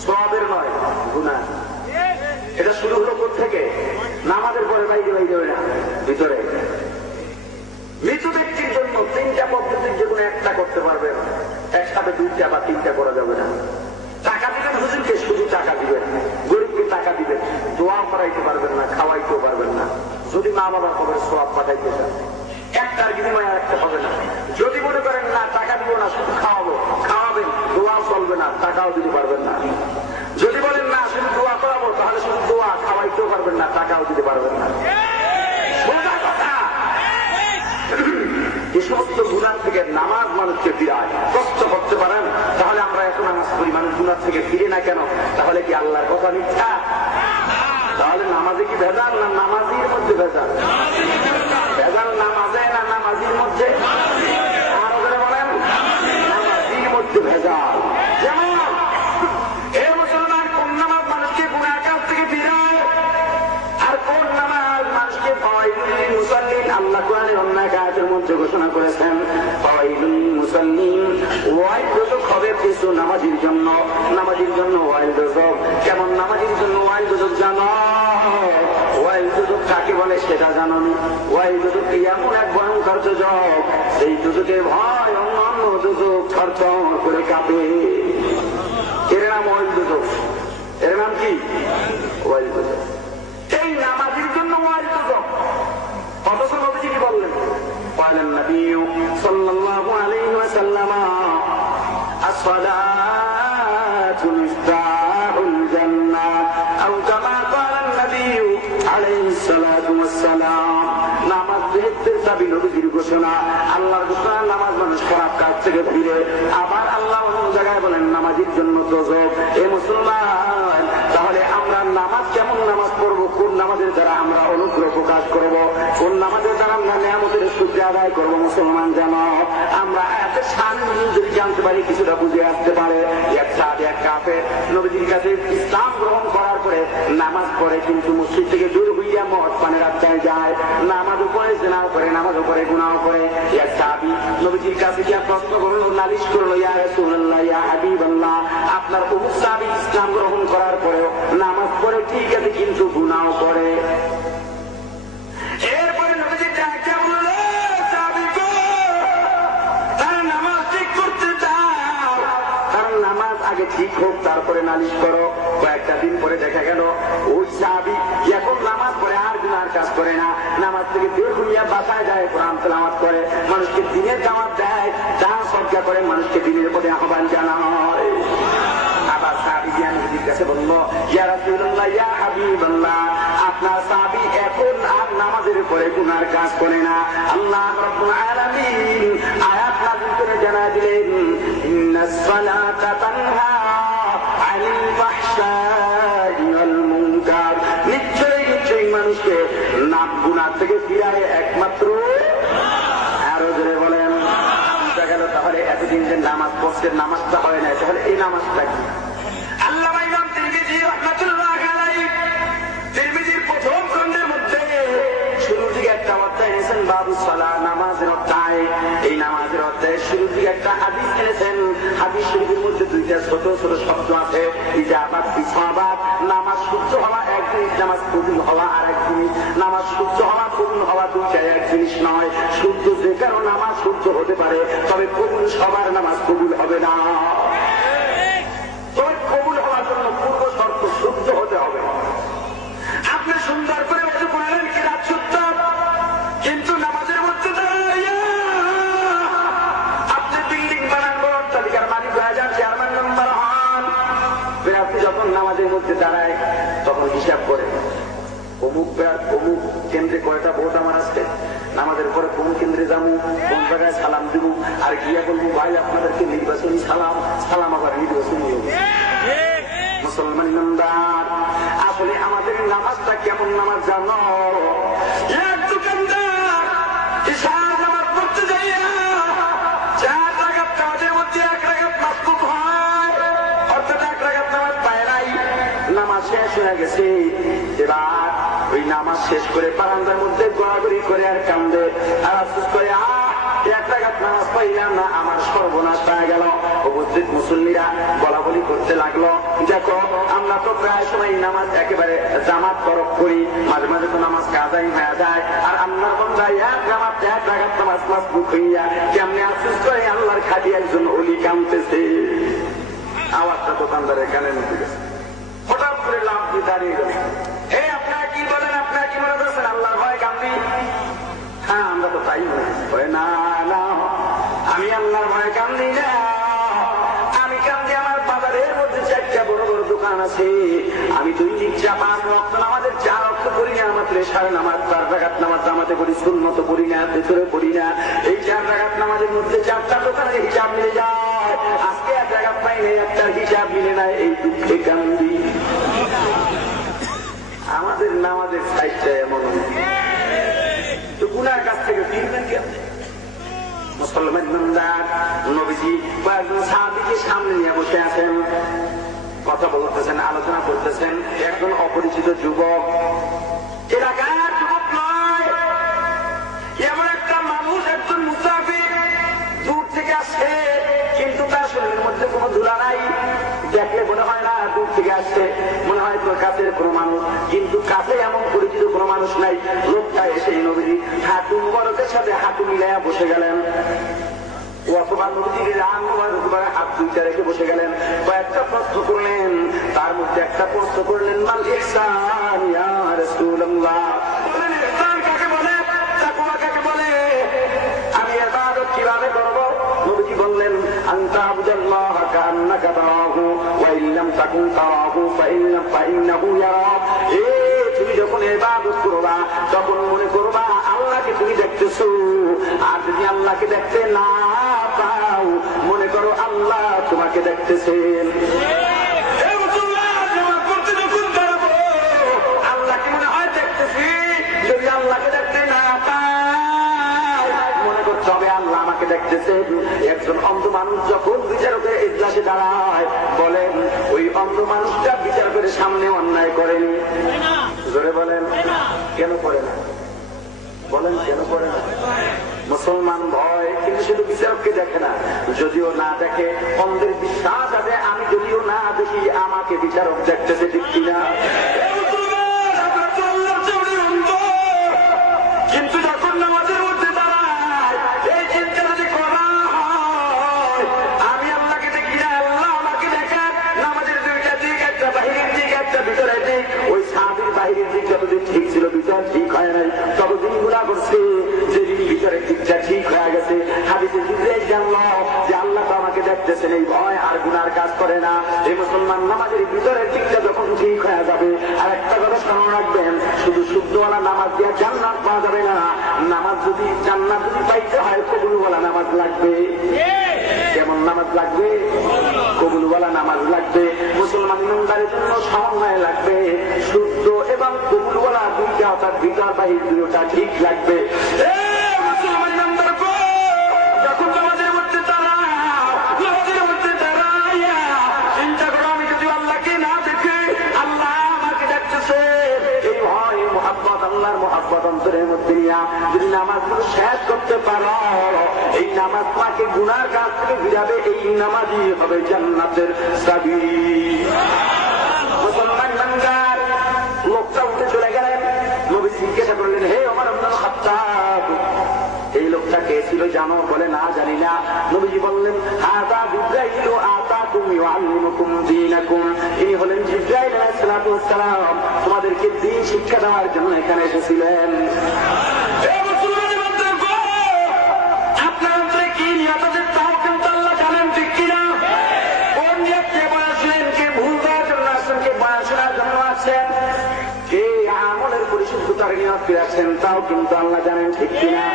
সওয়াবের নয়, গুনাহ। এটা শুরু হলো কোথেকে? নামাজের পরে বাইরে বাইরে হয় না, ভিতরে। মৃত ব্যক্তির জন্য 3টা পদ্ধতির যে কোনো একটা করতে পারবেন, একসাথে 2টা বা 3টা করা যাবে না। টাকা দিবেন হুজুরকে, শুধু টাকা দিবেন, গরিবকে টাকা দিবেন, দোয়া করাইতে পারবেন না, খাওয়াইতেও পারবেন না। যদি মা বাবার কবরে সওয়াব পাঠাইতে চান, একটার বিনিময়ে একটা হবে না। যদি মনে করেন না টাকা দিব না, শুধু খাওয়াবো, খাওয়াবেন, দোয়া চলবে না, টাকাও দিতে পারবেন না। যদি বলেন না শুধু দোয়া করাবো, তাহলে শুধু দোয়া, খাওয়াইতেও পারবেন না, টাকাও দিতে পারবেন না। সোজা কথা। এই সমস্ত গুনাহ থেকে নামাজ মানুষকে ফিরায়। কষ্ট করতে পারেন, তাহলে আমরা এত নামাজ পড়ি, মানুষ গুনাহ থেকে ফিরে না কেন? তাহলে কি আল্লাহর কথা মিথ্যা? তাহলে নামাজে কি ভেজাল, না নামাজির মধ্যে ভেজাল? ভেজাল নামাজে না নামাজির মধ্যে? আরো করে বলেন, নামাজির মধ্যে ভেজাল। যেমন এই মুসলমান কোন নামাজ মানুষকে গুনাহ কাজ থেকে ফিরায়, আর কোন নামাজ মানুষকে ফাওয়াইলুল মুসাল্লিন, আল্লাহ কোরআনের অন্য আয়াতের মধ্যে ঘোষণা করেছেন ফাওয়াইলুল মুসাল্লিন, ওয়াইল দোজখ হবে কিছু নামাজীর জন্য। নামাজীর জন্য ওয়াইল দোজখ। কেমন নামাজীর জন্য ওয়াইল দোজখ জানো? ওয়াইল দোজখ কাকে বলে সেটা জানো নি? ওয়াইল দোজখ এমন এক ভয়ঙ্কর দোজখ, সেই দোজখের ভয় অন্যান্য দোজখ থরথর করে কাঁপে। এর নাম ওয়াইল দোজখ। এর নাম কি? ওয়াইল দোজখ। এই নামাজের জন্য ওয়াইল দোজখ। অথচ নবীজি কি বললেন? বলেন নবী সাল্লাল্লাহু আলাইহি ওয়াসাল্লাম, আসসালাতু মিফতাহুল জান্নাহ, আও কামা ক্বালা নবী আলাইহিস সালাতু ওয়াসসালাম। নামাজ বেহেশতের চাবি, নবীজির ঘোষণা। আল্লাহর ঘোষণা, নামাজ মানুষ খারাপ কাজ থেকে ফিরে। আবার আল্লাহ অন্য জায়গায় বলেন নামাজের জন্য দোজখ। এ মুসলমান, তাহলে আমরা নামাজ কেমন নামাজ পড়বো? কোন নামাজের দ্বারা আমরা অনুগ্রহ প্রকাশ করব? কোন নামাজের দ্বারা আমরা নিয়ামতের শুকরিয়া আদায় করবো? মুসলমান জানো, আমরা এত শান যদি জানতে পারি, কিছুটা বুঝে আসতে পারে। এক সাহাবী, এক কাফের নবীজির কাছে ইসলাম গ্রহণ করার পরে নামাজ পড়ে, কিন্তু মসজিদ থেকে দূর হইয়া মদ পানের আড্ডায় যায়। নামাজও পড়ে, জিনাও করে, নামাজও পড়ে, গুনাহও করে। এক সাহাবী নবীজির কাছে গিয়া প্রশ্ন করলো, নালিশ করলো, ইয়া রাসূলুল্লাহ, ইয়া হাবিবাল্লাহ, আপনার অমুক সাহাবী ইসলাম গ্রহণ করার পরেও নামাজ পড়ে ঠিক আছে, কিন্তু গুনাহও করে। এরপরে নবীজি ডাকে বললো, সাহাবী গো, তার নামাজ ঠিক করতে দাও, তার নামাজ আগে ঠিক হোক, তারপরে নালিশ করো। কয়েকটা দিন পরে দেখা গেল ওই সাহাবী এখন নামাজ পড়ে, আর গুনার কাজ করে না। নামাজ থেকে বের হইয়া বাসায় যায়, কোরআন তেলাওয়াত করে, মানুষকে দিনের দাওয়াত দেয়, দান সদকা করে, মানুষকে দিনের প্রতি আহ্বান জানায়। আবার সাহাবী গিয়ে নবীর কাছে বলল, ইয়া রাসূলুল্লাহ, ইয়া হাবিবাল্লাহ, আপনার সাহাবী এখন আর নামাজের পরে গুনার কাজ করে না। আল্লাহ রাব্বুল আলামিন আয়াত নাযিল করে জানায় দিলেন, ইন্নাস সালাতা তানহা আনিল ফাহশাই ওয়াল মুনকার, নিশ্চয়ই নিশ্চয়ই মানুষকে নাম গুনাহ থেকে ফিরায় একমাত্র। আরো জোরে বলেন। দেখা গেল তাহলে এতদিন যে নামাজ পড়ছেন, নামাজটা হয় না, তাহলে এই নামাজটা কি? আল্লামা ইমাম তিরমিজি রাহমাতুল্লাহ আলাইহি তিরমিজির প্রথম খণ্ডের মধ্যে শুরুর দিকে একটা অধ্যায় এনেছেন, বাবু সালাহ, নামাজের অধ্যায়। এই নামাজের অধ্যায়ে শুরুর দিকে একটা হাদিস এনেছেন। হাদিস শরীফের মধ্যে দুইটা ছোট ছোট শব্দ আছে, ইজাবাত, ইসাবাত। নামাজ সূর্য হওয়া এক জিনিস, নামাজ কবুল হওয়া আর এক জিনিস। নামাজ সূর্য হওয়া, কবুল হওয়া দুইটাই এক জিনিস নয়। সূর্য যে কারো নামাজ সূর্য হতে পারে, তবে কবুল সবার নামাজ কবুল হবে না। তবে কবুল হওয়ার জন্য পূর্ব শর্ত শুদ্ধ হতে হবে। আপনি সুন্দর করে ওযু করলেন, কি রাত শুদ্ধ, কিন্তু নামাজের মধ্যে আপনি বিল্ডিং বানান, বড় অট্টালিকার মালিক হয়ে যান, চেয়ারম্যান মেম্বার হন। আপনি যখন নামাজের মধ্যে দাঁড়ায়, তখন হিসাব করে অমুক কেন্দ্রে কয়টা ভোট আমার আসছে, নামাজের পরে কোন কেন্দ্রে যাবো, কোন জায়গায় সালাম দিব, আর গিয়া বলবো ভাই আপনাদেরকে নির্বাচনী সালাম, সালাম আবার নির্বাচনী। মুসলমান ইমানদার, আসলে আমাদের নামাজটা কেমন নামাজ জানো? এক দোকানদার ঈশার নামাজ পড়তে যাইয়া 4 রাকাত নামাজের মধ্যে 1 রাকাত মাসবুক হয়, অর্থাৎ 1 রাকাত নামাজ পায় নাই। নামাজ শেষ হয়ে গেছে, এবার ওই নামাজ শেষ করে বারান্দার মধ্যে গড়াগড়ি করে আর কান্দে, আর আফসোস করে, 1 রাকাত নামাজ পাইলাম না, আমার সর্বনাশ হয়ে গেল। উপস্থিত মুসল্লিরা বলাবলি করতে লাগলো, দেখো আমরা তো প্রায় সময় নামাজ একেবারে জামাত তরফ করি, মাঝে মাঝে তো নামাজ কাজাই হয়ে যায়, আর আল্লাহর বান্দা 1 রাকাত নামাজ মাসবুক হইয়া কেমনে আফসোস করে আল্লাহর খালি একজন ওলি কাঁদতেছে। আওয়াজটা দোকানদারের কানে ঢুকে গেছে। হঠাৎ করে লাফ দিয়ে দাঁড়িয়ে গেল, হে আছে, আমি দৈনিক 5 ওয়াক্ত নামাজের 4 ওয়াক্ত পড়ি না, মাত্র 4 নামাজ 4 রাকাত নামাজ জামাতে পড়ি, সুন্নত পড়ি না, ভেতরে পড়ি না। এই 4 রাকাত নামাজের মধ্যে 4টা দোকানের হিসাব মিলে যায়, আজকে 1 রাকাত পাই নাই, একটার হিসাব মিলে নাই, এই দুঃখে কান্দি। আমাদের নামাজের সাইডটা এমন, তো গুনার কাছ থেকে ফিরবেন কি আপনি? মুসলমান ইমানদার নবীজি কয়েকজন সাহাবীকে সামনে নিয়ে বসে আছেন, কথা বলতেছেন, আলোচনা করতেছেন। একজন অপরিচিত যুবক, এলাকার যুবক নয়, এমন একটা মানুষ, একজন মুসাফির, দূর থেকে আসছে, কিন্তু তার শরীরের মধ্যে কোনো ধুলা নাই, দেখলে মনে হয় না দূর থেকে আসছে, মনে হয় তোর কাছের কোনো মানুষ, কিন্তু কাছে এমন পরিচিত কোনো মানুষ নাই। লোকটা এসে নবীজি হাঁটু মুবারকের সাথে হাঁটু মিলাইয়া বসে গেলেন, অথবা নবীজির হাত দুইটা রেখে বসে গেলেন। কয়েকটা প্রশ্ন করলেন, তার মধ্যে একটা প্রশ্ন করলেন, মাল ইহসান ইয়া রাসূলুল্লাহ, ইহসান কাকে বলে, তাকওয়া কাকে বলে, আমি ইবাদত কিভাবে করব? নবীজি বললেন, আনতা আবুদাল্লাহ কান্নাকা তারাহু ওয়া ইল্লাম তাকুন তারাহু ফাইন্নাহু ইয়ারাক। তুমি যখন ইবাদত করবা তখন মনে করবা আল্লাহকে তুমি দেখতেছো, আর যদি আল্লাহকে দেখতে না পাও মনে করো আল্লাহ তোমাকে দেখতেছেন। আল্লাহকে মনে হয় দেখতেছি, যদি আল্লাহকে দেখতে না পাই মনে করতে হবে আল্লাহ আমাকে দেখতেছেন। একজন অন্ধ মানুষ যখন বিচারকের ইজলাসে দাঁড়ায়, বলেন ওই অন্ধ মানুষটা বিচার করে সামনে অন্যায় করেনি? জোরে বলেন, কেন করে না? বলেন কেন করে না? মুসলমান ভয়, কিন্তু শুধু বিচারককে দেখে না, যদিও না দেখে অন্ধের বিশ্বাস আছে, আমি যদিও না দেখি আমাকে বিচারক দেখতেছে, ঠিক কিনা? কিন্তু যখন নামাজের মধ্যে দাঁড়ায়, এই চিন্তা যদি করা হয় আমি আল্লাহকে দেখি না, আল্লাহ আমাকে দেখেন। নামাজের দুইটা দিক, একটা বাহিরের দিক, একটা ভিতরের দিক। ওই সাহাবীর বাহিরের দিক যতদিন ঠিক ছিল, ভিতর ঠিক হয় নাই, ততদিন গুনাহ করছে। যেদিন ভিতরের দিকটা ঠিক হয়ে গেছে, হাদিসে জিবরাইল জানলো যে আল্লাহ তো আমাকে দেখতেছেন, এই ভয় আর গুনার কাজ করে না। এই মুসলমান নামাজের ভিতরের দিকটা যখন ঠিক হয়ে যাবে, আর একটা কথা স্মরণ রাখবেন, শুধু শুদ্ধওয়ালা নামাজ দিয়ে জান্নাত পাওয়া যাবে না, নামাজ যদি জান্নাত যদি পাইতে হয় কবুলওয়ালা নামাজ লাগবে। কেমন নামাজ লাগবে? কবুলওয়ালা নামাজ লাগবে। মুসলমান ইমানদারের জন্য সমন্বয় লাগবে, শুদ্ধ এবং কবুলওয়ালা দুইটা, অর্থাৎ ভিতর বাহির দুইটা ঠিক লাগবে। মুসলমান ইমানদার যখন নামাজের মধ্যে নামাজের মধ্যে দাঁড়াইয়া চিন্তা করো, আমি যদি আল্লাহকে না দেখি আল্লাহ আমাকে দেখতেছে, এই ভয় মুহাব্বত, আল্লাহর মুহাব্বত অন্তরের মধ্যে নিয়া যদি নামাজগুলো শেষ করতে পারো, এই নামাজ তোমাকে গুনার কাছ থেকে ফিরাবে, এই নামাজই হবে জান্নাতের চাবি। মুসলমান ইমানদার লোকটা উঠে চলে গেলেন, নবী জিজ্ঞাসা করলেন, হে ওমর ইবনুল খাত্তাব, এই লোকটা কে ছিল জানো? বলে না, জানি না। নবীজি বললেন, হাযা জিবরাইল আতাকুম ইউআল্লিমুকুম দীনাকুম, ইনি হলেন জিবরাইল আলাইহিস সালাতু ওয়াস সালাম, তোমাদেরকে দ্বীন শিক্ষা দেওয়ার জন্য এখানে এসেছিলেন। আপনার অন্তরে কি নিয়ত আছে তাও কিন্তু আল্লাহ জানেন, ঠিক কিনা? কোন নিয়ত কে বলেছিলেন, কে ভুল দেওয়ার জন্য আসছেন, কে বয়ান শোনার জন্য আসছেন, কে আমলের পরিশুদ্ধতার নিয়ত করে আসছেন, তাও কিন্তু আল্লাহ জানেন, ঠিক কিনা?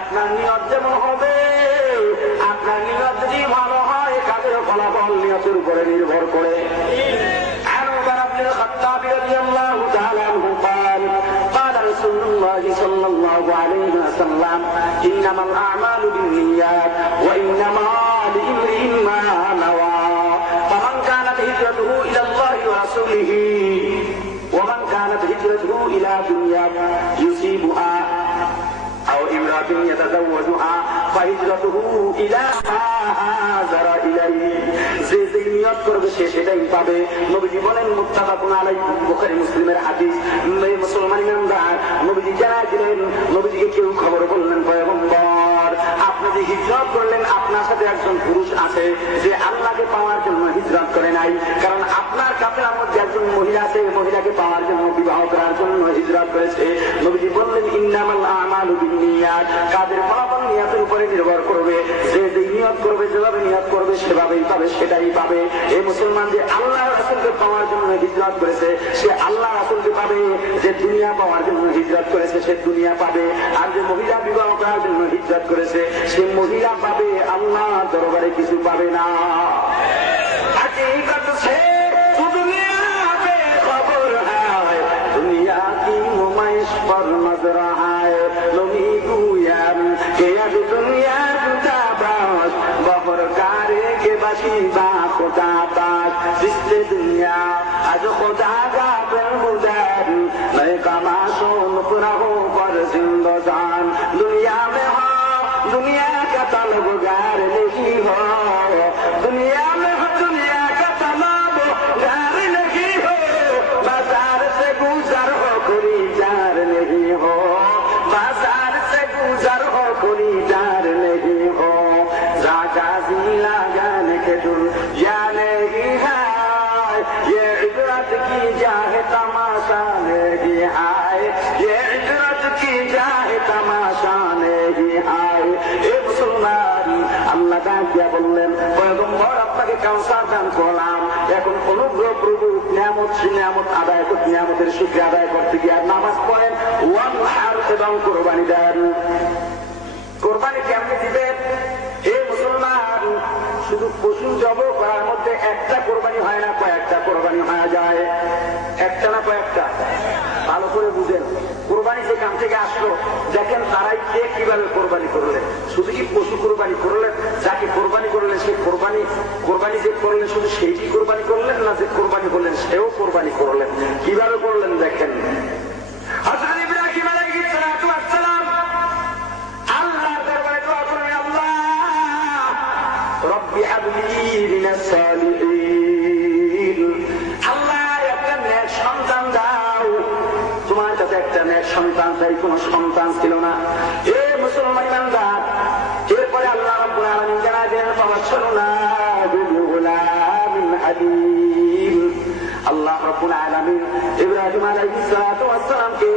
আপনার নিয়ত যেমন হবে, আপনার নিয়ত যদি ভালো হয়, কাজের ফলাফল নিয়তের উপরে নির্ভর করে। صلى الله عليه وسلم إنما الأعمال بالنيات وإنما لامرئ ما نوى فمن كانت هجرته إلى الله ورسوله ومن كانت هجرته إلى دنيا يصيبها أو امرأة يتزوجها فهجرته إلى ما هاجر إليه। যে যে নিয়ত করবে সে সেটাই পাবে। নবীজি বলেন, মুত্তাফাকুন আলাইহি, বুখারী মুসলিমের হাদিস। মুসলমান ইমানদার নবীজি জানায় দিলেন, নবীজিকে কেউ খবর বললেন, পয়গম্বর আপনি যে হিজরত করলেন, আপনার সাথে একজন পুরুষ আছে যে আল্লাহকে পাওয়ার জন্য হিজরত করে নাই, কারণ আপনার কাফেলার মধ্যে একজন মহিলা আছে, মহিলাকে পাওয়ার জন্য, বিবাহ করার জন্য হিজরত করেছে। নবীজি বললেন, ইন্নামাল আমালু বিন্নিয়াত, কাজের ফলাফল নিয়তের উপরে নির্ভর করবে। যে যে নিয়ত করবে, যেভাবে নিয়ত করবে সেভাবেই পাবে, সেটাই পাবে। এই মুসলমান যে আল্লাহ রাসূলকে পাওয়ার জন্য হিজরত করেছে, সে আল্লাহ রাসূলকে পাবে। যে দুনিয়া পাওয়ার জন্য হিজরত করেছে, সে দুনিয়া পাবে। আর যে মহিলা বিবাহ করার জন্য হিজরত করেছে, সে মহিলা পাবে, আল্লাহ দরবারে কিছু পাবে না। হাকিকত সে দুনিয়া পে খবর হায়, দুনিয়া কি নুমাইশ পর নজর হায়। নবী গুয়ান কে আজ দুনিয়া জুতাবাস, বহর কারে কে বাসি বা খোদা পাক। জিসতে দুনিয়া আজ খোদা का बेगुजर, नए कमाशो नुकराहो पर जिंदगान। दुनिया में हो दुनिया का तलबगार नहीं हो, दुनिया में हो दुनिया का तलबगार नहीं हो। बाजार से गुजर हो खरीदार नहीं हो, बाजार से गुजर हो खरीदार नहीं हो। जागा जी लगाने के दुनिया नहीं है, ये इबरत की जाहे तमाशा नहीं आए, ये इबरत की जाहे तमाशा नहीं आए। ए मुसलमान, আল্লাহ ডাকিয়া বললেন, পয়গম্বর আপনাকে কাউসার দান করলাম, এখন অনুগ্রহ প্রভু নিয়ামত আদায় করতে, নিয়ামতের শুকরিয়া আদায় করতে গিয়ে নামাজ পড়েন, ওয়ানহার এবং কোরবানি দেন। কোরবানি কেমনি দিবেন? হে মুসলমান, শুধু পশু জবো করার মধ্যে একটা কোরবানি হয় না, কয়েকটা কোরবানি হয়ে যায়। একটা না কয়েকটা? ভালো করে বুঝেন। কোরবানি যে কাম থেকে আসলো, দেখেন তারাই কে কিভাবে কোরবানি করলেন। শুধু কি পশু কোরবানি করলেন? যাকে কোরবানি করলেন সেই কোরবানি যে করলেন শুধু সেইটি কোরবানি করলেন, না যে কোরবানি করলেন সেও কোরবানি করলেন? কিভাবে করলেন দেখেন। হযরত ইব্রাহিম আলাইহিস সালাতু ওয়াস সালাম আল্লাহর দরবারে দোয়া করেন, আল্লাহ রব্বি হাবলি মিনাস সালিহিন, আল্লাহ একটা নেক সন্তান দাও। তোমার কাছে একটা নেক সন্তান চাই, কোন সন্তান ছিল না। এ মুসলমান ইমানদার, এরপরে আল্লাহ রাব্বুল আলামিন জানায় দেন, ফাবাশশারনা বিগুলামিন হালিম। আল্লাহ রাব্বুল আলামিন ইব্রাহিম আলাইহিস সালাতু ওয়াস সালামকে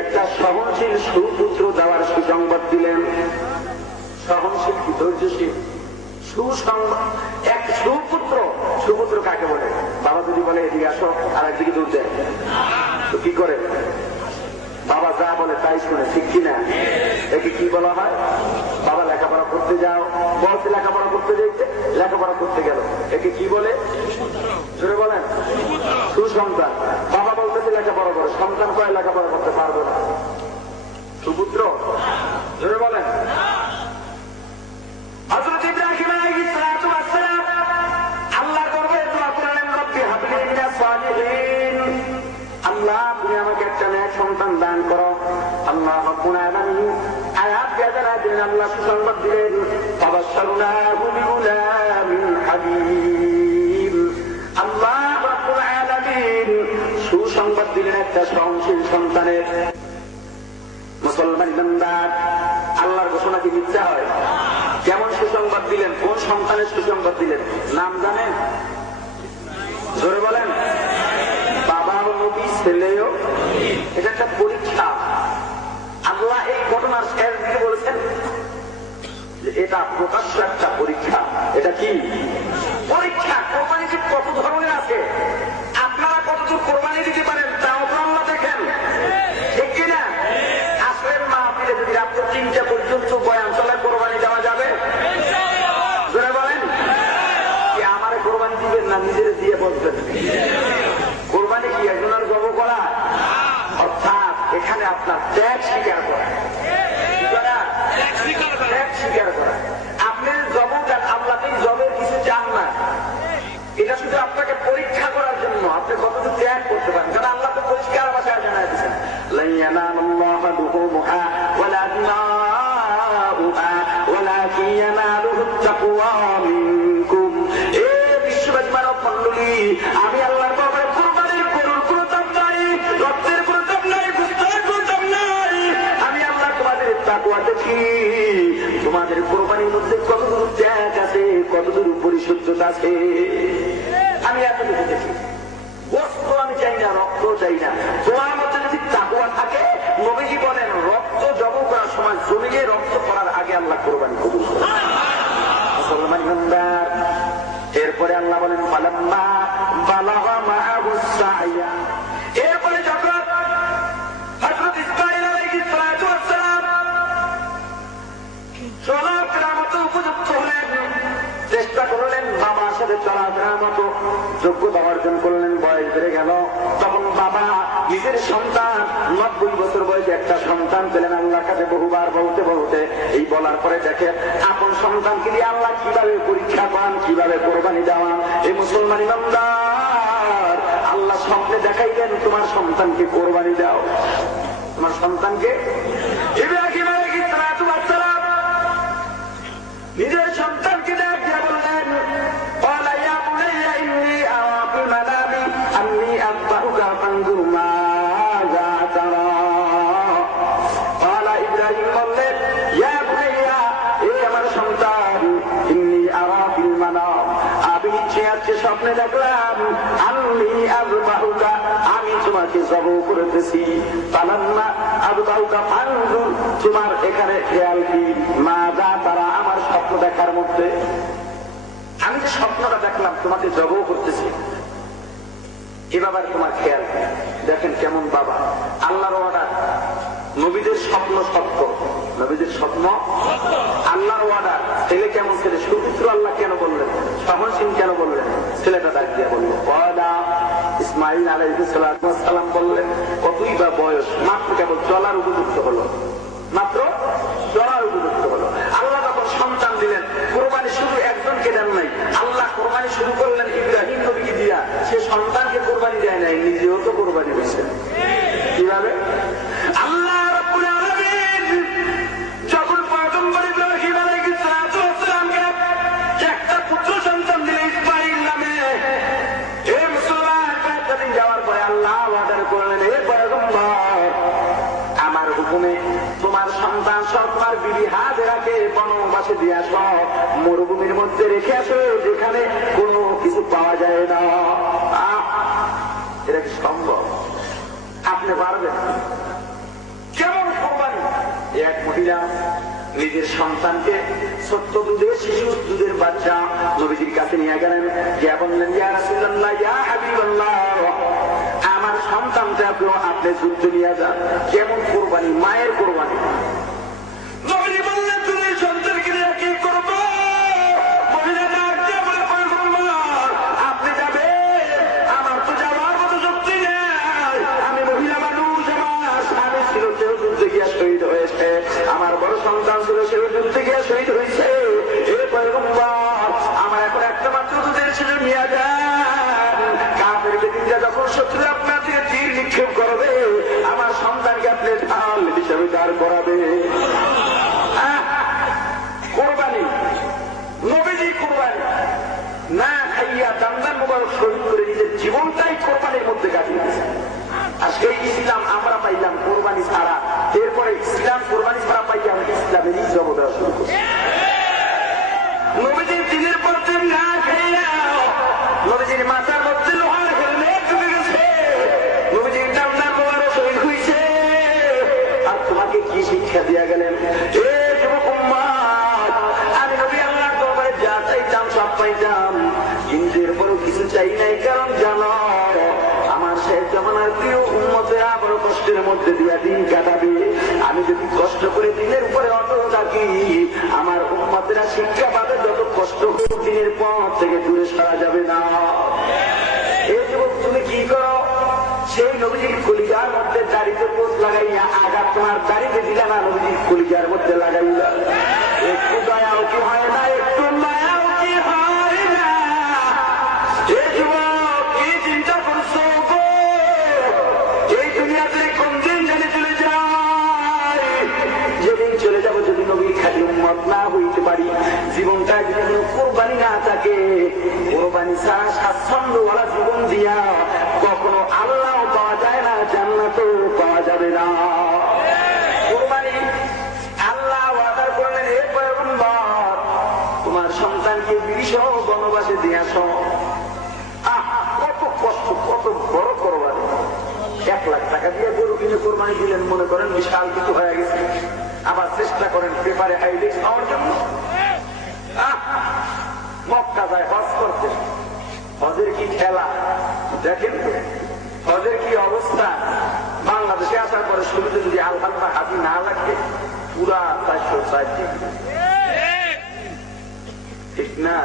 একটা সহনশীল সুপুত্র দেওয়ার সুসংবাদ দিলেন। সহনশীল কি ধৈর্যশীল সুসংবাদ, এক সুপুত্র। সুপুত্র কাকে বলে? বাবা যদি বলে এদিকে আসো, আর একদিকে দূর দেয়, তো কি করে? বাবা যা বলে তাই শুনে, ঠিক কিনা? একে কি বলা হয়? বাবা লেখাপড়া করতে যাও, বলতে লেখাপড়া করতে যাইতে, লেখাপড়া করতে গেল, একে কি বলে? জোরে বলেন। সুসন্তান। বাবা বলতেছে লেখাপড়া করে, সন্তান কয় লেখাপড়া করতে পারবে না। সুপুত্র। জোরে বলেন। হযরত ইব্রাহিম আলাইহিস সালাতু ওয়াস সালাম আল্লাহর দরবারে দোয়া করলেন, রব্বি হাবলি মিনাস সালিহিন, আল্লাহ তুমি আমাকে একটা নেক সন্তান দান করো। আল্লাহ রাব্বুল আলামিন আয়াত জানা দিলেন, আল্লাহ সুসংবাদ দিলেন, ফাবাশশারনাহু বিগুলামিন হালিম। আল্লাহ রাব্বুল আলামিন সুসংবাদ দিলেন একটা সহনশীল সন্তানের। মুসলমান ইমানদার, আল্লাহর ঘোষণা কি মিথ্যা হয়? কেমন সুসংবাদ দিলেন? কোন সন্তানের সুসংবাদ দিলেন? নাম জানেন? জোরে বলেন। বাবাও নবী, ছেলেও। এটা একটা পরীক্ষা। আল্লাহ এই ঘটনার শেষ দিকে বলেছেন যে এটা প্রকাশ্য একটা পরীক্ষা। এটা কি পরীক্ষা? কোরবানি যে কত ধরনের আছে, আপনারা কতটুকু কোরবানি দিতে পারেন তাও তো আল্লাহ দেখেন, ঠিক কিনা? আসলেন মাহফিলে যদি রাত্র 3টা পর্যন্ত বয়ান চলে, কোরবানি দেওয়া যাবে? জোরে বলেন। কি আমারে কোরবানি দিবেন না নিজের দিয়ে বলবেন? কোরবানি কি একজনের জব করা? অর্থাৎ এখানে আপনার ত্যাগ স্বীকার করা। ত্যাগ স্বীকার করা। আপনি জব দেন, আল্লাহকে জবের কিছু চান না। এটা শুধু আপনাকে পরীক্ষা করার জন্য আপনি কতটুকু ত্যাগ করতে পারেন। কারণ আল্লাহ তো পরিষ্কার ভাষায় জানাই দিচ্ছেন, লা ইয়ানালুল্লাহু লুহুমুহা ওয়ালা দিমাউহা ওয়ালাকিন ইয়ানালুহুত তাকওয়া মিনকুম। এ বিশ্ববাসী মানব মণ্ডলী, আমি আল্লাহর ব্যাপারে কুরবানির গরুর কোনো দাম নাই, রক্তের কোনো দাম নাই, গোশতের কোনো দাম নাই। আমি আল্লাহ তোমাদের তাকওয়া দেখি, তোমাদের কোরবানির মধ্যে কতদূর ত্যাগ আছে, কতদূর পরিশুদ্ধতা আছে, আমি এতটুকু দেখি। বস্ত্র আমি চাই না, রক্ত চাই না। তোমার মধ্যে যদি তাকওয়া থাকে, নবীজি বলেন রক্ত জব করার সময় জমিয়ে রক্ত করার আগে আল্লাহ কোরবানি কবুল করেন। মুসলমান ইমানদার, এরপরে আল্লাহ বলেন ফালাম্মা বালাগা মাআহুস সা'য়া, এরপরে যখন হযরত ইসমাঈল আলাইহিস সালাতু ওয়াস সালাম চলাফেরার মতো উপযুক্ত হলেন, চেষ্টা করলেন বাবার সাথে চলাফেরার মতো যোগ্যতা অর্জন করলেন, বয়স বেড়ে গেল, তখন বাবা নিজের সন্তান 90 বছর বয়সে একটা সন্তান পেলেন আল্লাহর কাছে বহুবার বলতে বলতে, এই বলার পরে দেখে আপন সন্তানকে দিয়ে আল্লাহ কিভাবে পরীক্ষা পান, কিভাবে কোরবানি দেওয়ান। এই মুসলমান ইমানদার, আল্লাহ স্বপ্নে দেখাইলেন তোমার সন্তানকে কোরবানি দাও, তোমার সন্তানকে। ইব্রাহিম আলাইহিস সালাতু ওয়াস সালাম নিজের সন্তানকে দেখিয়ে বললেন ক্বালা ইয়া বুনাইয়া ইন্নী আরা ফিল মানামি আন্নী আযবাহুকা ফানজুর মাযা তারা। ক্বালা ইব্রাহিম বললেন ইয়া বুনাইয়া, এই আমার সন্তান, ইন্নী আরা ফিল মানাম, আমি ইচ্ছে আছে স্বপ্নে দেখলাম, আন্নী আযবাহুকা, আমি তোমাকে জবাহ করতেছি, ফালাম্মা আযবাহুকা ফানজুর, তোমার এখানে খেয়াল কি, মাযা তারা, আমার স্বপ্ন দেখার মধ্যে আমি যে স্বপ্নটা দেখলাম তোমাকে জবাহ করতেছি, এ বাবার তোমার খেয়াল। দেখেন কেমন বাবা, আল্লাহর ওয়াদা, নবীদের স্বপ্ন সত্য, নবীদের স্বপ্ন আল্লাহর ওয়াদা। ছেলে কেমন ছেলে, সুপুত্র আল্লাহ কেন বললেন, সহনশীল কেন বললেন, ছেলেটা ডাক দিয়া বলল ওয়াদা। ইসমাঈল আলাইহিস সালাম বললেন কতই বা বয়স, মাত্র কেবল চলার উপযুক্ত হলো, মাত্র চলার উপযুক্ত হলো। আল্লাহ তখন সন্তান দিলেন, কোরবানি শুধু একজনকে দেন নাই, আল্লাহ কোরবানি শুরু করলেন ইব্রাহিম নবীকে দিয়া, সে সন্তানকে কোরবানি দেয় নাই, নিজেও তো কোরবানি হয়েছে। কিভাবে? আল্লাহ রাব্বুল আলামিন যখন পয়গম্বর ইব্রাহিম আলাইহিস সালাতু ওয়াস সালামকে একটা পুত্র সন্তান দিলেন ইসমাঈল নামে, এই মুসলমান কয়েকটা দিন যাওয়ার পরে আল্লাহ ওয়াদা করলেন, হে পয়গম্বর, আমার হুকুমে তোমার সন্তান সব তোমার বিবি হাজেরাকে বনবাসে দিয়ে আসো, মরুভূমির মধ্যে রেখে আসো, যেখানে কোনো কিছু পাওয়া যায় না। এটা কি সম্ভব? আপনি পারবেন? কেমন কোরবানি? এক মহিলা নিজের সন্তানকে ছোট্ট দুধের শিশু, দুধের বাচ্চা নবীজির কাছে নিয়ে গেলেন, গিয়ে বললেন ইয়া রাসূলুল্লাহ, ইয়া হাবিবাল্লাহ, আমার সন্তানটা আপনি যুদ্ধ নিয়ে যান। কেমন কোরবানি? মায়ের কোরবানি। নবীজি বললেন তুমি সন্তানকে নিয়ে কি করবো? মহিলা ডাক দিয়ে বলে পয়গম্বর, আপনি যাবেন, আমার তো যাওয়ার মতো শক্তি নেই, আমি মহিলা মানুষ, আমার স্বামী ছিল সেও যুদ্ধে গিয়া শহীদ হয়েছে, আমার বড় সন্তান ছিল সেও যুদ্ধে গিয়া শহীদ হয়েছে, এ পয়গম্বর আমার এখন একটা মাত্র দুধের শিশু নিয়ে যান, কাফের বেদিনটা যখন শত্রু আপনার থেকে তীর নিক্ষেপ করবে, আমার সন্তানকে আপনি ঢাল হিসাবে দাঁড় করাবে। কোরবানি, নবীজি কোরবানি না খাইয়া দান্দান মোবারক শহীদ করে নিজের জীবনটাই কোরবানির মধ্যে কাটিয়ে দিয়েছে। আর সেই ইসলাম আমরা পাইলাম কোরবানি ছাড়া, এরপরে ইসলাম কোরবানি ছাড়া পাইয়া আমরা ইসলামেরই জব দেওয়া শুরু করছি। নবীজির দিনের পর দিন না খাইয়া নবীজির মাথার মধ্যে লোহার হেলমেট ঢুকে গেছে, নবীজির দান্দান মোবারক শহীদ হয়েছে, আর তোমাকে কি শিক্ষা দিয়া গেলেন? এ যুবক উম্মত, আমি নবী আল্লাহর দরবারে যা চাইতাম সব পাইতাম, কিন্তু এরপরও কিছু চাই নাই, কারণ জানো আমার শেষ জামানার প্রিয় উম্মতেরা বড় কষ্টের মধ্যে দিয়া দিন কাটাবে, আমি যদি কষ্ট করে দিনের উপরে অটল থাকি, আমার উম্মতেরা শিক্ষা পাবে যত কষ্ট দিনের পথ থেকে দূরে সরা যাবে না। এই যুবক তুমি কি করো? সেই নবীজির কলিজার মধ্যে দাড়িতে পোষ লাগাইয়া আঘাত তোমার দাড়িতে দিলা না, নবীজির কলিজার মধ্যে লাগাইলা। একটু দয়াও কি হয় না? একটু মায়াও কি হয় না? এই যুবক কি চিন্তা করছো গো? এই দুনিয়াতে কোন দিন জানি চলে যায়, যেদিন চলে যাবো, যদি নবীর খালি উম্মত না হইতে পারি, জীবনটা যদি কোনো কোরবানি না থাকে, কোরবানি ছাড়া স্বাচ্ছন্দ্যওয়ালা জীবন দিয়া কখনো আল্লাহ পাওয়া যায় না, জান্নাতও পাওয়া যাবে না। কোরবানি আল্লাহ ওয়াদা করলেন, হে পয়গম্বর, তোমার সন্তানকে 20 বনবাসে দিয়ে আসো। কত কষ্ট, কত বড় কোরবানি! 1 লাখ টাকা দিয়ে গরু কিনে কোরবানি দিলেন, মনে করেন বিশাল কিছু হয়ে গেছে, আবার চেষ্টা করেন পেপারে হাইলাইট পাওয়ার জন্য। মক্কা যায় হজ করতে, হজের কি খেলা দেখেন, হজের কি অবস্থা। বাংলাদেশে আসার পরে শুরুতে যদি আলহামদা হাজি না লাগে পুরা 404 ডিগ্রি, ঠিক না?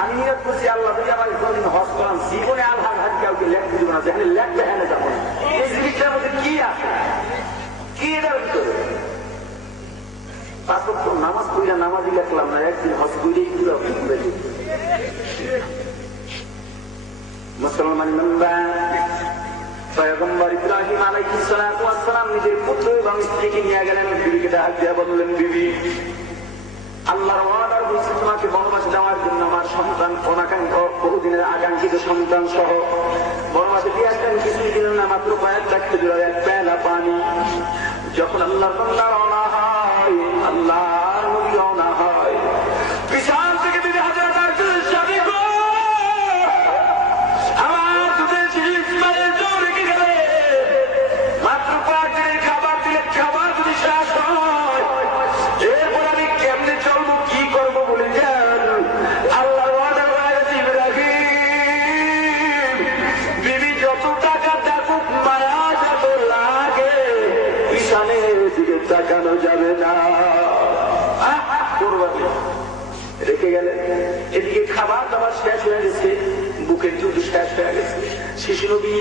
আমি নিয়োগ করছি আল্লাহ যদি আমার কোনদিন হজ করান জীবনে আলহাম হাজি কাউকে লেখতে দিব না, যেখানে লেখবে হ্যাঁ যাবো না। এই জিনিসটার মধ্যে কি আছে, কি এটার ভিতরে? নামাজ পড়িয়া নামাজই লেখলাম না, একদিন হজ করেই পুরো ঘুরে দিই। মুসলমান পয়গম্বর ইব্রাহিম আলাইহিস সালাতু ওয়াস সালাম নিজের পুত্র এবং স্ত্রীকে নিয়ে গেলেন। বিবিকে ডাক দিয়া বললেন, বিবি আল্লাহর ওয়াদার বলছে তোমাকে বনবাসে যাওয়ার জন্য আমার সন্তান অনাকাঙ্ক্ষিত বহুদিনের আকাঙ্ক্ষিত সন্তান সহ বনবাসে দিয়ে আসলেন। কিছুই দিলেন না, মাত্র কয়েকটা খেজুর এক পেয়ালা পানি। যখন আল্লাহর বান্দা রওনা হয়, আল্লাহর নবী রওনা হয়, পিছন থেকে বিবি হাজরা তার সাথে আমার দুধের শীষ মারে জোর রেখে গেলে মাত্র 5 দিনের খাবার দিলে খাবার যদি শেষ হয় এরপর আমি কেমনে চলবো, কি করবো বলে যান। আল্লাহ ওয়াদা করেছে ইব্রাহিম বিবি যত টাকা থাকুক মায়া যত লাগে ঈশানের দিকে তাকানো যাবে না। রেখে গেলেন। এদিকে খাবার দাবার শেষ হয়ে গেছে, বুকের দুধ শেষ হয়ে গেছে। শিশু নবী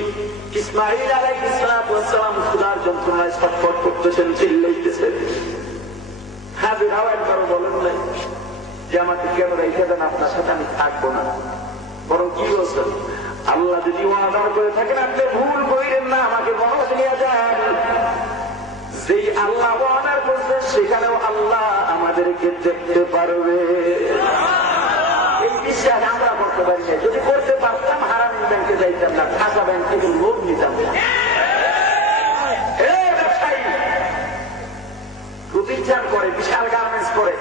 ইসমাঈল আলাইহিস সালাতু ওয়াস সালাম ক্ষুধার যন্ত্রণায় ছটফট করতেছেন, চিল্লাইতেছেন। হাজিরাও একবারও বলেন নাই যে আমাকে কেন রেখে দেন, আপনার সাথে আমি থাকবো না। বরং কি বলছেন, আল্লাহ যদি ওয়াদা করে থাকেন আপনি ভুল করেন না, আমাকে বনবাস নিয়ে যান। যেই আল্লাহ ওয়াদা করছেন সেখানেও আল্লাহ আমাদেরকে দেখতে পারবে, এই বিশ্বাস আমরা করতে পারি না। যদি করতে পারতাম হারাম ব্যাংকে যাইতাম না, খাসা ব্যাংক থেকে লোন নিতাম না। প্রতিষ্ঠান করে, বিশাল গার্মেন্টস করে,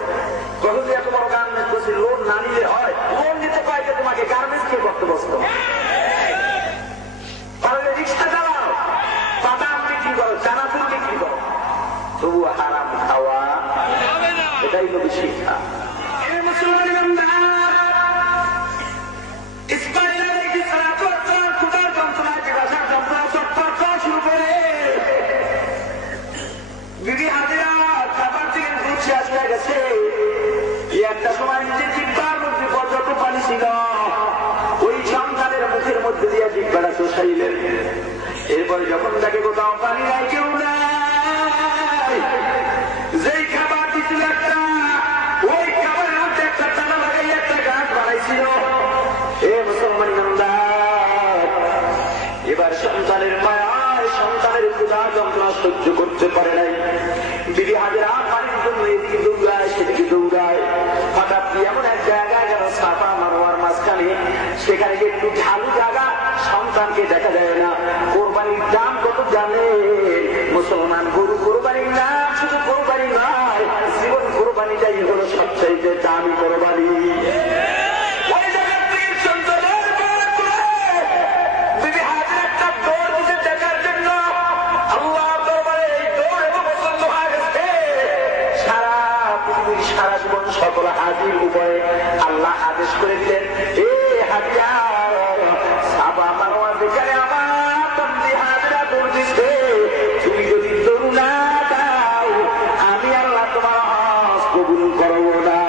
কখন এত বড় গার্মেন্টস করছে, লোন না নিলে হয়? লোন নিতে কয়েছে তোমাকে, গার্মেন্টস কে করতে বসতো? তাহলে রিক্সা চালাও, বাদাম বিক্রি করো, চানাচুর বিক্রি করো, তবু হারাম খাওয়া এটাই নবী শিক্ষা। একটা সময় নিজের জিব্বার মধ্যে পর্যন্ত পানি ছিল, ওই সন্তানের মুখের মধ্যে দিয়ে জিব্বাটা চষাইলেন। এরপরে যখন তাকে কোথাও পানি নাই, কেউ নাই, যেই খাবার দিছিল একটা, ওই খাবারের মধ্যে একটা টানা লাগাই একটা গাছ বানাইছিল। এ মুসলমান ইমানদার, এবার সন্তানের মায়ায় সন্তানের ক্ষুধা যন্ত্রণা সহ্য করতে পারে নাই। বিবি হাজরা পানির জন্য এদিকে দৌড়ায় সেদিকে দৌড়ায়। হঠাৎ এমন এক জায়গায় গেল সাফা মারওয়ার মাঝখানে, সেখানে একটু ঢালু জায়গা, সন্তানকে দেখা যায় না। কোরবানির দাম কত জানে মুসলমান? গরু কোরবানির নাম শুধু কোরবানি নয়, জীবন কোরবানিটাই হলো সবচাইতে দামি কোরবানি। সকল হাজির উপরে আল্লাহ আদেশ করে দিলেন, এ হাজিরা সাবা মারওয়া যেখানে আমার বন্দী হাজিরা দৌড় দিচ্ছে, তুমি যদি দৌড় না দাও আমি আল্লাহ তোমার হজ কবুল করব না।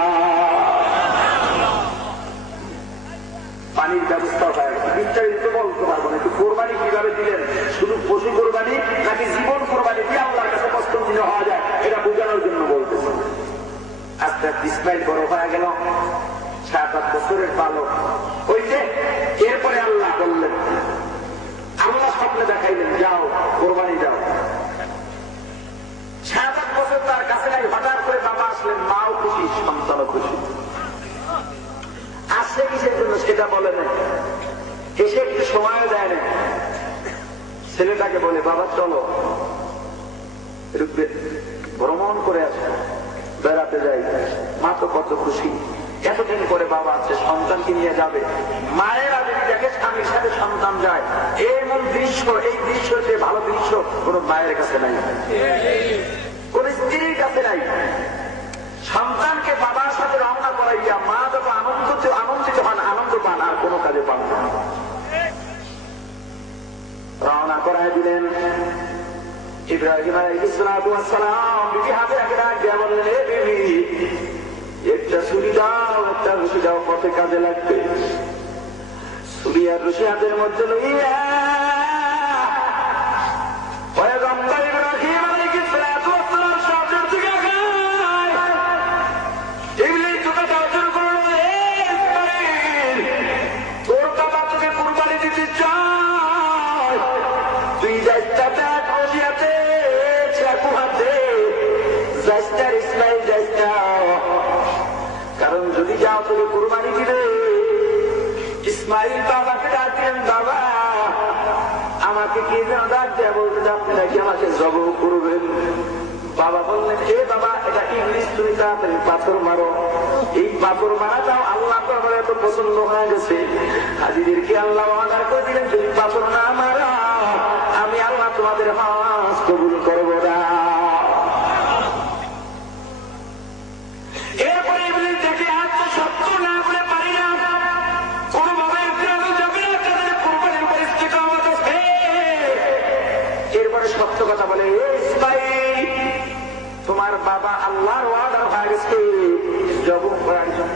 পানির ব্যবস্থা হয়, বিস্তারিত বলতে পারবো না। একটু কোরবানি কিভাবে দিলেন, শুধু পশু কোরবানি নাকি জীবন কোরবানি দিয়ে আল্লাহর কাছে পছন্দ হওয়া যায়, এটা বোঝানোর জন্য বলতেছে। আস্তে আস্তে ইসমাইল বড় হয়ে গেল, 7-8 বছরের বালক হইতে। এরপরে আল্লাহ বললেন, আল্লাহ স্বপ্নে দেখাইলেন, যাও কোরবানি দাও। 7-8 বছর তার কাছে নাই, হঠাৎ করে বাবা আসলেন, মাও খুশি, সন্তানও খুশি। আসছে কিসের জন্য সেটা বলে না, এসে একটু সময়ও দেয় না। ছেলেটাকে বলে, বাবা চলো ভ্রমণ করে আসো, বেড়াতে যাই। মা তো কত খুশি, এতদিন পরে বাবা আছে, সন্তানকে নিয়ে যাবে। মায়েরা যদি দেখে স্বামীর সাথে সন্তান যায়, এমন দৃশ্য, এই দৃশ্যতে ভালো দৃশ্য কোন মায়ের কাছে নাই, কোন স্ত্রীর কাছে নাই। সন্তানকে বাবার সাথে রওনা করা পাইয়া মা যত আনন্দিত হন, আনন্দ পান, আর কোনো কাজে পান না। রওনা করায় দিলেন। ইব্রাহিম আলাইহিস সালাতু ওয়াস সালাম বিবি হাজরাকে ডাক দিয়া বললেন, হে বিবি, একটা ছুরি দাও, একটা রশি দাও, পথে কাজে লাগবে। ছুরি আর রশি হাতের মধ্যে লইয়া পয়গম্বর ইব্রাহিম আলাইহিস সালাতু ওয়াস সালাম সামনের দিকে আগায়। ইবলিস তোকে দাও শুরু করলো, হে ইসমাঈল, তোর বাবা তোকে কুরবানি দিতে চায়, তুই যাইতে দেখ রশিয়াতে চাকু হাতে, যাইতে ইসমাঈল যাইতে, কারণ যদি যাও তোকে কুরবানি দিবে। ইসমাঈল বাবাকে ডাকলেন, বাবা আমাকে কে যেন ডাক দেয়া বলতে, আপনি নাকি আমাকে জবাই করবেন। বাবা বললেন, হে বাবা, এটা ইবলিস, তুমি তাড়াতাড়ি পাথর মারো। এই পাথর মারাটাও আল্লাহ তো আমার এত পছন্দ হয়ে গেছে। হাজিদেরকে আল্লাহ অর্ডার করে দিলেন, যদি পাথর না মারা আমি আল্লাহ তোমাদের হজ কবুল করবো না। এরপরে ইবলিস দেখে আজ তো সত্য না বলে পারি না, কোনোভাবে যাবে না, তাদের কুরবানির পরিস্থিতি আমার আছে। এরপরে সত্য কথা বলে, ইসমাঈল তোমার বাবা আল্লাহর ওয়াদা হয়ে গেছে জবাই করার জন্য।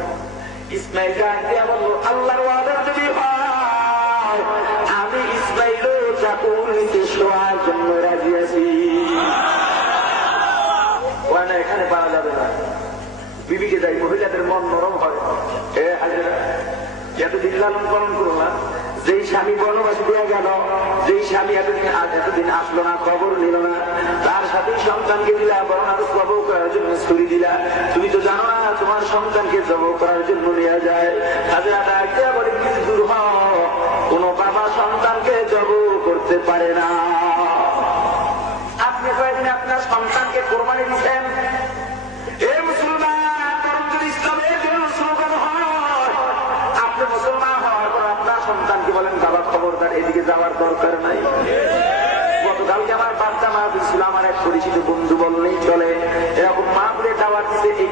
ইসমাঈল ডাক দিয়া বলল, আল্লাহর ওয়াদা যদি হয় আমি ইসমাঈলও চাকু নিতে শোয়ার জন্য রাজি আছি। ওয়ানা এখানে পারা যাবে না। বিবিকে যাই, মহিলাদের মন নরম হয়। এতদিন লালন পালন করো না, যেই স্বামী বনবাসী দিয়ে গেল, যেই স্বামী এতদিন আসলো না, খবর নিল না, তার সাথেই সন্তানকে দিলা, বরং আরো জবাই করার জন্য ছুরি দিলা। তুমি তো জানো না তোমার সন্তানকে জবাই করার জন্য নেওয়া যায়। হাজরা ডাক দিয়া বলে, কিছু দূর হও, কোন বাবা সন্তানকে জবাই করতে পারে না। আপনি কয়েকদিন আপনার সন্তানকে কোরবানি দিচ্ছেন, মুসলমান হওয়ার পর আপনার সন্তানকে বলেন, বাবা খবরদার এদিকে যাওয়ার দরকার নাই। গতকালকে আমার বাচ্চা মা ছিল, আমার এক পরিচিত বন্ধু বললেই চলে, এরকম মাহফিলে দাওয়াত দিতে এই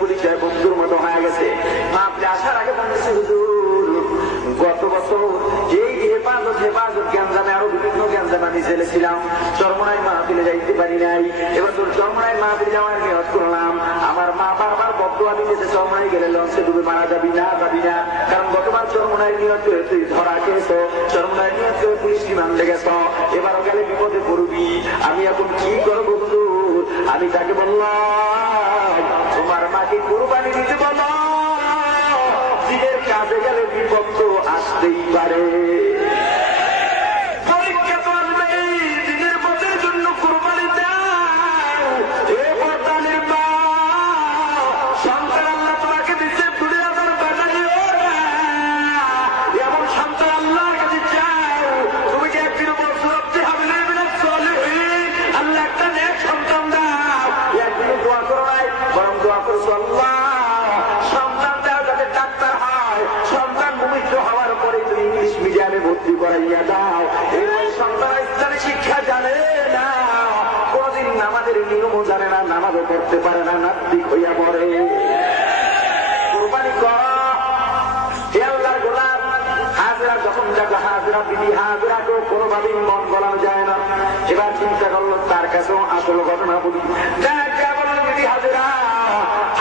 পরিচয় বন্ধুর মতো হয়ে গেছে। মাহফিলে আসার আগে বলতেছে, হুজুর গত বছর এই হেফাজত গ্যাঞ্জামে আরো বিভিন্ন গ্যাঞ্জামে আমি জেলে ছিলাম, চরমনাই মাহফিলে যাইতে পারি নাই। এবছর চরমনাই মাহফিলে যাওয়ার নিয়ত করলাম। আমার মা বারবার বদদুয়া দিতেছে, চরমনাই গেলে লঞ্চে ডুবে মারা যাবি না, কারণ গতবার চরমনাই নিয়ত করে তুই ধরা খেয়েছ, চরমনাই নিয়ত করে পুলিশ রিমান্ডে গেছ, এবারও গেলে বিপদে পড়বি। আমি এখন কি করবো হুজুর? আমি তাকে বললাম, তোমার মাকে কুরবানি দিতে বলো, দিনের কাজে গেলে বিপদ তো আসতেই পারে। পরীক্ষা তো আসবেই, দিনের পথের জন্য কুরবানি দাও। এ বর্তানের মা, সন্তান আল্লাহ তোমাকে দিচ্ছে, দুনিয়াদার বাজারিও না, এমন সন্তান আল্লাহর কাছে চাও। তুমি কি একদিন বলছো আল্লাহ একটা নেক সন্তান দাও, একদিন দোয়া করো নাই, বরং দোয়া করছো, আল্লাহ সন্তান দাও যাতে ডাক্তার হয়, সন্তান ভূমিষ্ঠ হওয়ার পরে তুমি ইংলিশ মিডিয়ামে ভর্তি করাইয়া দাও। এই সন্তান ইসলামী শিক্ষা জানে না, কোনদিন নামাজের নিয়মও জানে না, নামাজও করতে পারে না, নাস্তিক হইয়া পড়ে। কুরবানি কর, হে আল্লাহর গোলাম। হাজরা যখন যাবে, হাজরা বিবি হাজরাকেও কোনোভাবেই মন গলানো যায় না। এবার চিন্তা করলো, তার কাছেও আসল ঘটনা বলি। বলল, বিবি হাজরা,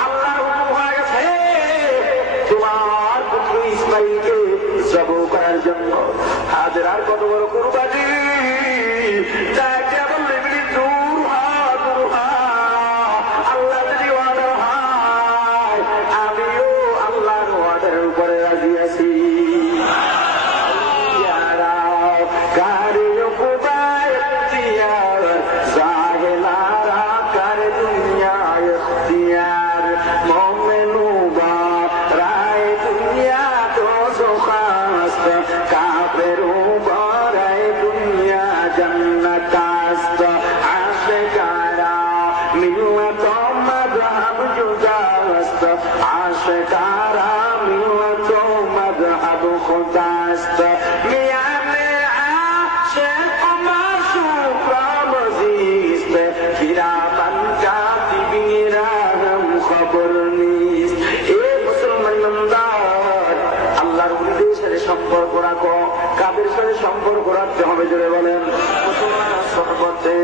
আল্লাহর হুকুম হয়ে গেছে তোমার পুত্র ইসমাঈলকে জবাই করার জন্য। হাজরার কত বড় কুরবানি! বলল, ইবলিস দূর হ, আল্লাহ যদি অর্ডার হয় আমিও আল্লাহর অর্ডারের উপরে রাজি আছি।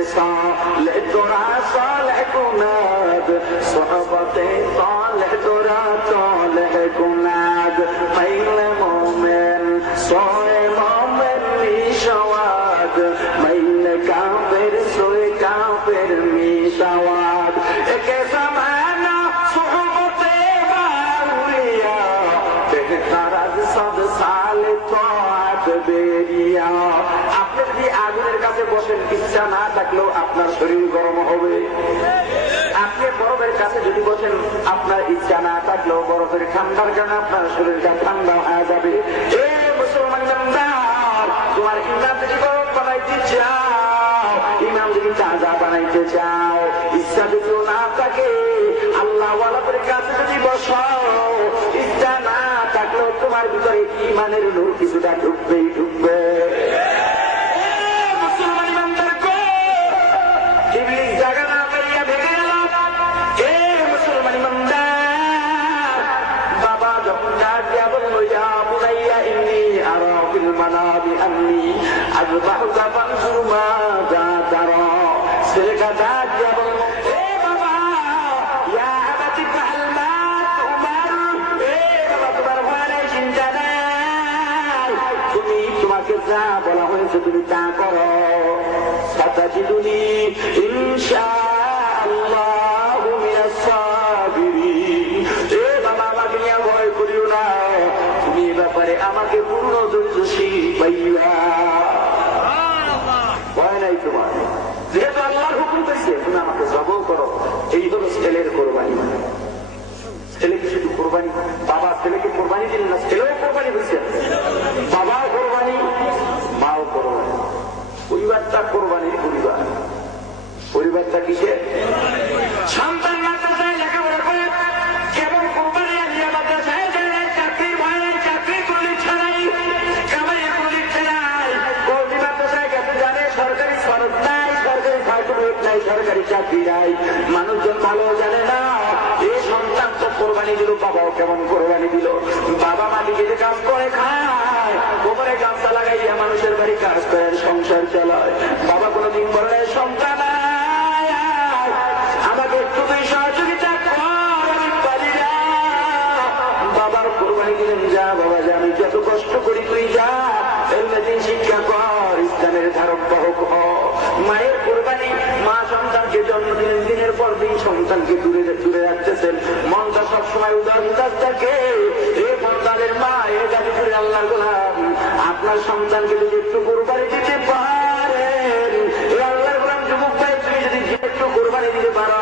صالح ترى صالح كناد صحبة صالح ترى صالح كناد ميل مؤمن صوي مؤمن مشواد ميل كافر صوي كافر مشواد كيسا معنا صحبة أولياء بهترد صد صالح طاعت বেরিয়া আপনি যদি আগুনের কাছে বসেন ইচ্ছা না থাকলেও আপনার শরীর গরম হবে। আপনি বরফের কাছে যদি বসেন আপনার ইচ্ছা না থাকলেও বরফের ঠান্ডার কারণে আপনার শরীরটা ঠান্ডা হয়ে যাবে। এ মুসলমান জানদার, তোমার ইমান যদি গরম বানাইতে চাও, ইমান যদি তাজা বানাইতে চাও, ইচ্ছা যদিও না থাকে আল্লাহ ওয়ালাদের কাছে যদি বসো, ইচ্ছা না থাকলেও তোমার ভিতরে ইমানের নূর কিছুটা ঢুকবেই ঢুকবে। তোমাকে যা বলা হয়েছে তুমি তা করো, সাতাজিদুনি ইনশাআল্লাহু মিনাস সাবিরিন। এ বাবা, আমাকে নিয়ে ভয় করিও না, তুমি এ ব্যাপারে আমাকে পূর্ণ ধৈর্যশীল পাইয়া। ভয় নাই তোমার, যেহেতু আল্লাহর হুকুম করেছে তুমি আমাকে জবাব করো। এই হলো ছেলের কোরবানি। ছেলেকে শুধু কোরবানি, বাবা ছেলেকে কোরবানি দিলেন না, ছেলেও কোরবানি হয়েছে, বাবাও কোরবানি, মাও কোরবানি। পরিবারটা কোরবানির পরিবার। পরিবারটা কিসে? সন্তান মাদ্রাসায় লেখাপড়া করে কেবল কোরবানি আনিয়া মাদ্রাসায় যায়, চাকরির ভয়, চাকরি করলে ছাড়াই, কামাইয়ের করলে ছাড়াই, কর্মী মাদ্রাসায় গেছে জানে সরকারি খরচ নাই, সরকারি সার্টিফিকেট নাই, সরকারি চাকরি নাই, মানুষজন ভালো জানে না। এই সন্তান তো কোরবানি দিল, বাবাও কেমন কোরবানি দিল। বাবা মাটিকে যে কাজ করে খায়, গোবরে গামছা লাগাইয়া মানুষের বাড়ি কাজ করে সংসার চালায়। বাবা কোনদিন বলে সন্তান আমাকে একটু তুই সহযোগিতা কর, আমি পারি না। বাবার কোরবানি দিলেন, যা বাবা যা, আমি যত কষ্ট করি তুই যা, এমনি শিক্ষা কর, ইসলামের ধারক বাহক হ। মায়ের কোরবানি, মা সন্তানকে জন্ম দিলেন, দিনের পর দিন সন্তানকে দূরে দূরে রাখতেছেন, মনটা সবসময় উদার থাকে। এ সন্তানের মা, এ জাতি করে আল্লাহর গোলাম, আপনার সন্তানকে যদি একটু কোরবানি দিতে পারেন, এ আল্লাহর গোলাম যুবক ভাই, তুমি যদি একটু কোরবানি দিতে পারো,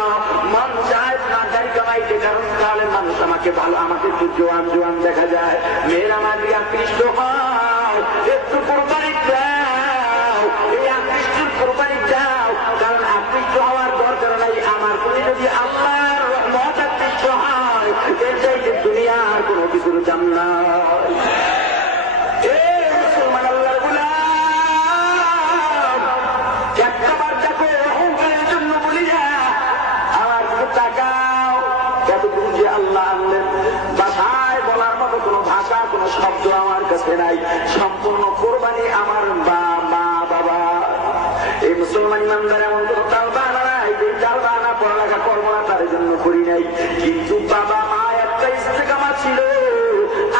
মন চায় না দাড়ি কামাইতে, কারণ তাহলে মানুষ আমাকে ভালো, আমাকে একটু জোয়ান জোয়ান দেখা যায়, মেয়েরা আমার দিয়ে আকৃষ্ট হয়, একটু কোরবানি দাও, এই আকৃষ্টের কোরবানি দাও, কারণ আকৃষ্ট হওয়ার দরকার নাই আমার। তুমি যদি আল্লাহর রহমত আকৃষ্ট হয়, এর চাইতে দুনিয়ার কোনো কিছুর দাম নাই। মুসলমান আল্লাহর গোলাম, একবার দেখো অহংকারের জন্য বলি না, আমার দিকে তাকাও, এতটুকু যে আল্লাহ আনলেন, ভাষায় বলার মতো কোনো ভাষা, কোনো শব্দ আমার কাছে নাই। সম্পূর্ণ কোরবানি আমার মা বাবা। এই মুসলমান ইমানদার এমন কোনো তাল বাহানা নাই, যে তাল বাহানা পড়ালেখা করবো না তার জন্য করি নাই। কিন্তু বাবা মা একটা ইস্তেকামা ছিল।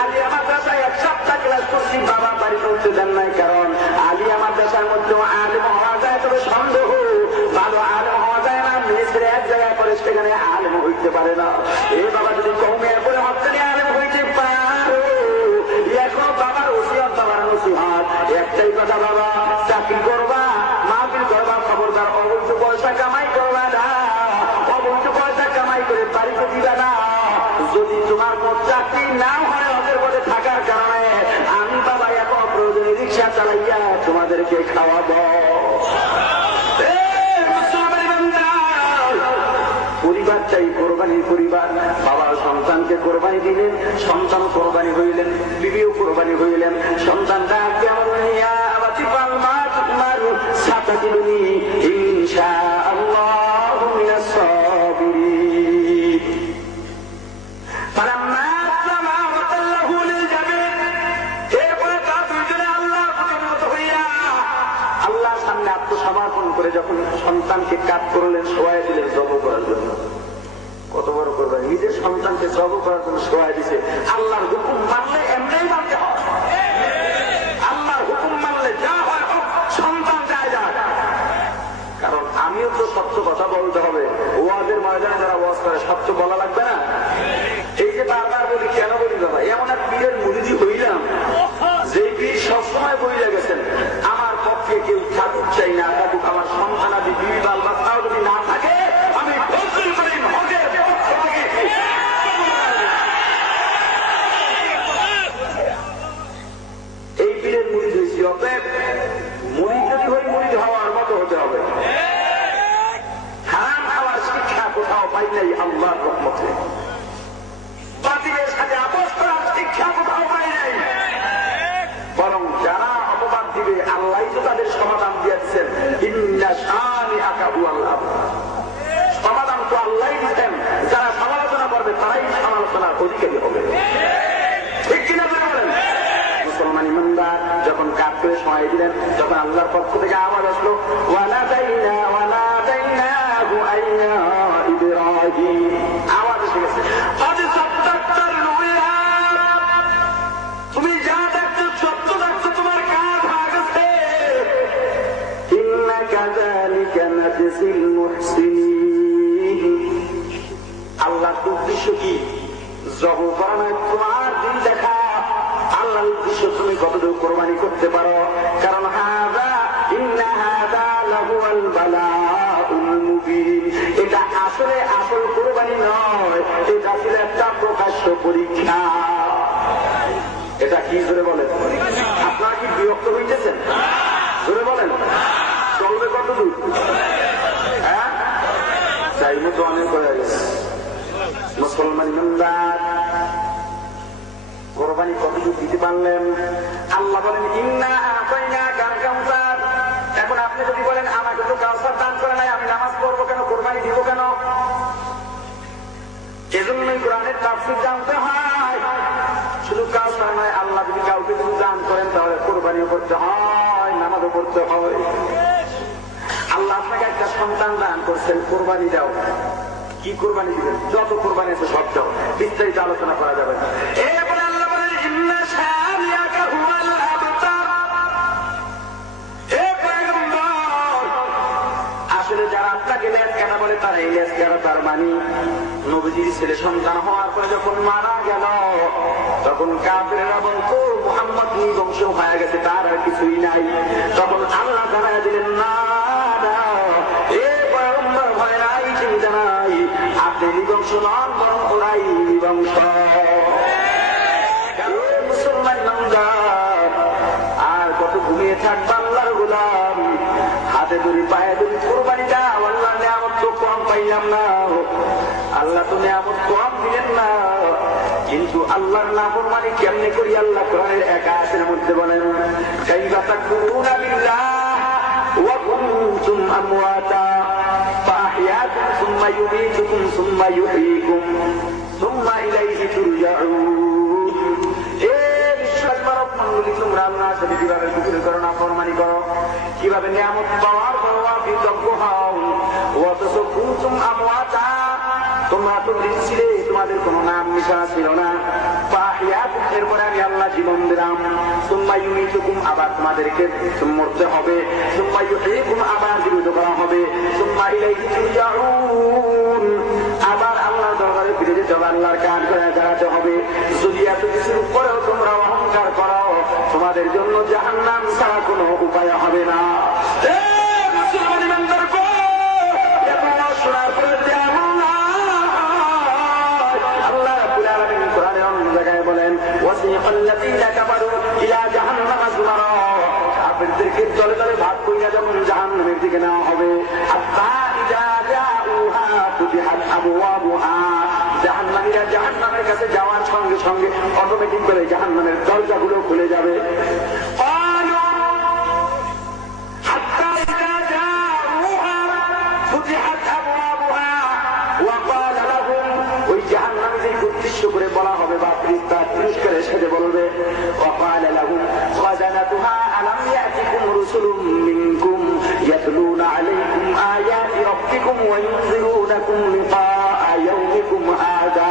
আলিয়া মাদ্রাসায় 1 সপ্তাহ ক্লাস করছি, বাবা বাড়িতে উঠতে দেন নাই, কারণ আলিয়া মাদ্রাসার মধ্যে আলেম হওয়া যায়, তবে সন্দেহ, ভালো আলেম হওয়া যায় না। মেয়েদের এক জায়গায় করে সেখানে আলেম হইতে পারে না। এই বাবা যদি কৌমের বলে হকানি আলেম হইতে পারো, এখনো বাবার ওসিয়ত, বাবার নসিহত একটাই কথা, বাবা চাকরি করবা, মাহফিল করবা, খবরদার অবৈধ পয়সা কামাই করবা না, অবৈধ পয়সা কামাই করে বাড়িতে দিবা না। যদি তোমার মোট চাকরি না হয়, ওদের মধ্যে থাকার কারণে আমি বাবা এখন প্রয়োজনে রিক্সা চালাইয়া তোমাদেরকে খাওয়াবো। পরিবারটাই কোরবানির পরিবার। বাবা সন্তানকে কোরবানি দিলেন, সন্তান কোরবানি হইলেন, বিবিও কোরবানি হইলেন। সন্তানটা কেমন সাতাজিদুনি ইনশাআল্লাহু মিনাস সাবিরিন। ফালাম্মা আসলামা ওয়া তাল্লাহু লিল জাবিন, এরপরে তারা দুইজনে আল্লাহর প্রতি নত হইয়া আল্লাহ আল্লাহর সামনে আত্মসমর্পণ করে যখন সন্তানকে কাজ করলেন, শোয়াই দিলেন জব করার জন্য। কত বড় করবেন, নিজের সন্তানকে জব করার জন্য শোয়াই দিছে। আল্লাহর হুকুম মানলে এমনি মানতে হয়, আল্লাহর হুকুম মানলে যা হয় হোক, সন্তান যায় যায়। কারণ আমিও তো সত্য কথা বলতে হবে। ওয়াজের ময়দানে যারা ওয়াজ করে সত্য বলা লাগবে না? এই যে বারবার বলি, কেন বলি বাবা, এমন এক পীরের মুরিদি হইলাম যে পীর সবসময় বইলে গেছেন, আমার পক্ষে কেউ থাকুক চাই না থাকুক, আমার সন্তানাদি বিবি বাল বাচ্চাও যদি না থাকে, আমি ফজলুল করিম হকের পক্ষ থেকে এই পীরের মুরিদ হয়েছি। অতএব মুরিদ যদি হই, মুরিদ হওয়ার মতো হতে হবে। হারাম খাওয়ার শিক্ষা কোথাও পাই নাই আল্লাহর রহমতে। বাতিলের সাথে আপোষ করার শিক্ষা কোথাও পাই নাই। বরং যারা অপবাদ দিবে, আল্লাহ তো তাদের সমাধান দিয়েছেন। ইন্না শানিআকা হুয়াল আবতার, সমাধান তো আল্লাহ দিতেন। যারা সমালোচনা করবে তারাই সমালোচনার অধিকারী হবে। ঠিক কিনা বলেন? মুসলমান ইমানদার যখন কাজ করে সময় দিলেন, তখন আল্লাহর পক্ষ থেকে আওয়াজ আসলো, ওয়ানাদাইনাহু আইয়া ইব্রাহিম। আওয়াজ এসে গেছে, তুমি যা দেখছো সত্য দেখছো, তোমার কাজ হয়ে গেছে। ইন্না কাযালিকা নাজজিল মুহসিনিন। আল্লাহর উদ্দেশ্য কি? জব করা নয়, তোমার দিন দেখা। আল্লাহর উদ্দেশ্য তুমি কতটুকু কোরবানি করতে পারো। কারণ ইন্না হাযা লাহুয়াল বালাউল মুবিন। এটা আসলে আসল কোরবানি নয়, এটা ছিল একটা প্রকাশ্য পরীক্ষা। এটা কি জোরে বলেন? আপনারা কি বিরক্ত হইতেছেন? জোরে বলেন, চলবে কতদূর? হ্যাঁ, চাইলে তো অনেক হয়ে গেছে। মুসলমান ইমানদার, কোরবানি কতটুকু দিতে পারলেন? আল্লাহ বলেন, ইন্না আতাইনাকাল কাউসার। এখন আপনি যদি বলেন, আমাকে তো কাউসার দান করে নাই, আমি নামাজ পড়বো কেন, কোরবানি দিব কেন? এজন্যই কোরআনের তাফসীর জানতে হয়। শুধু কাউসার নয়, আল্লাহ যদি কাউকে যদি দান করেন তাহলে কোরবানিও করতে হয়, নামাজও করতে হয়। আল্লাহ আপনাকে একটা সন্তান দান করছেন, কোরবানি দাও। কি কোরবানি দিবেন? যত কোরবানি আছে সব দাও, বিস্তারিত আলোচনা করা যাবে না। এরপরে আল্লাহ বলেন, ইন্না শানিআকা হুয়াল আবতার। হে পয়গম্বর, আসলে যারা আপনাকে ন্যাস কাটা বলে তারা এই ন্যাস কাটা, তার মানে নবীজির ছেলে সন্তান হওয়ার পরে যখন মারা গেল, তখন কাফেররা বলতো মুহাম্মদ নিবংশ হয়ে গেছে, তার আর কিছুই নাই। তখন আল্লাহ জানায় দিলেন, না এ পয়গম্বর, ভয় নাই, চিন্তা নাই, আপনি নিবংশ নন, বরং ওরাই নিবংশ। মুসলমান নামদার, আর কত ঘুমিয়ে থাকবে আল্লাহর গোলাম? হাতে ধরি পায়ে ধরি কোরবানি দাও। আল্লাহ নিয়ামত তো কম পাইলাম না, আল্লাহ তো নিয়ামত কম দিলেন না, কিন্তু আল্লাহর নাফরমানি কেমনে করি? আল্লাহ কোরআনের এক আয়াতের মধ্যে বলেন, কাইফা তাকফুরুনা বিল্লাহ ওয়া কুনতুম আমওয়াতা ফাআহইয়াকুম সুম্মা ইউমীতুকুম সুম্মা ইউহয়ীকুম সুম্মা ইলাইহি তুরজাউন। এ বিশ্বাস মানব মণ্ডলী, তোমরা আল্লাহর সাথে কিভাবে কুফর করো, নাফরমানি করো, কিভাবে নিয়ামত পাওয়ার পরও বিতর্ক হও। অথচ কুনতুম আমওয়াতা, তোমরা তো মৃত ছিলে, তোমাদের কোনো নাম নিশানা ছিল না। ফাআহইয়াকুম, এরপরে আমি আল্লাহ জীবন দিলাম। সুম্মা ইউমীতুকুম, আবার তোমাদেরকে মরতে হবে। সুম্মা ইউহয়ীকুম, আবার জীবিত করা হবে। সুম্মা ইলাইহি তুরজাউন, আবার আল্লাহর দরবারে ফিরে যেতে হবে, আল্লাহর কাজ করে দাঁড়াতে হবে। যদি এত কিছুর পরেও তোমরা অহংকার করো, তোমাদের জন্য জাহান্নাম ছাড়া কোনো উপায় হবে না। কাফেরদেরকে দলে দলে ভাগ করিয়া যখন জাহান্নামের দিকে নেওয়া হবে, জাহান্নামীরা জাহান্নামের কাছে যাওয়ার সঙ্গে সঙ্গে অটোমেটিক করে জাহান্নামের দরজাগুলো খুলে যাবে। ওই জাহান্নামীদের উদ্দেশ্য করে বলা হবে, বা তার পুরস্কারের সাথে বলবে, وقال لهم خزنتها ألم يأتكم رسل منكم وينذرونكم لقاء يومكم هذا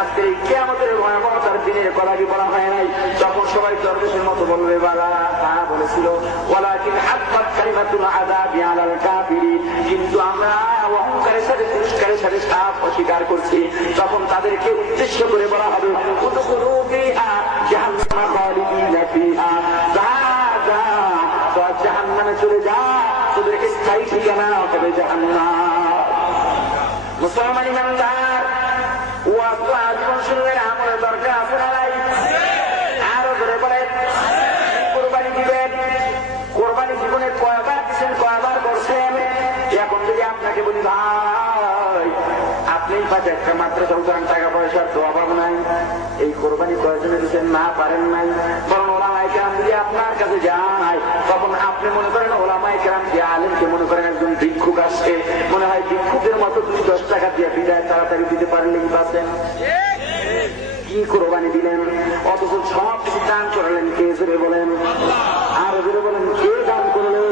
আজকে কিয়ামতের ভয়াবহতার দিনের কথা কি বলা হয় নাই? তখন সবাই দরবেশের মতো বলবে বালা তারা বলেছিল ওয়ালাকিন হাক্কাত কালিমাতুল আযাবি আলাল কাফিরিন, কিন্তু আমরা অহংকারের সাথে পুরস্কারের সাথে সাফ অস্বীকার করছি। তখন তাদেরকে উদ্দেশ্য করে বলা হবে উদখুলু ফিহা জাহান্নামা খালিদিনা ফিহা, যা যা তো জাহান্নামে চলে যা, তোদেরকে স্থায়ী ঠিকানা হবে জাহান্নাম। মুসলমান ইমানদার ওয়াজ তো আজীবন শুনলেন, আমলের দরকার আছে না নাই? আরো ধরে বলেন কোরবানি দিবেন। কোরবানি জীবনে কয়বার দিচ্ছেন, কয়বার করছেন? এখন যদি আপনাকে বলি ভাই আপনি পাঁচ একটা মাদ্রাসা উদাহরণ টাকা পয়সার তো অভাব নাই, এই কোরবানি কয়জনে দিচ্ছেন না পারেন নাই, বরং ওলামায়ে কেরাম যদি আপনার কাছে যায় তখন আপনি মনে করেন ওলামায়ে কেরাম যে আলেমকে মনে করেন একজন ভিক্ষুক আসছে, মনে হয় ভিক্ষুকের মতো তুমি 10 টাকা দিয়ে বিদায় তাড়াতাড়ি দিতে পারলেই পাচ্ছেন। কি কোরবানি দিলেন, অথচ সব কিছু দান করলেন কে? জোরে বলেন, আর জোরে বলেন কে দান করলেন?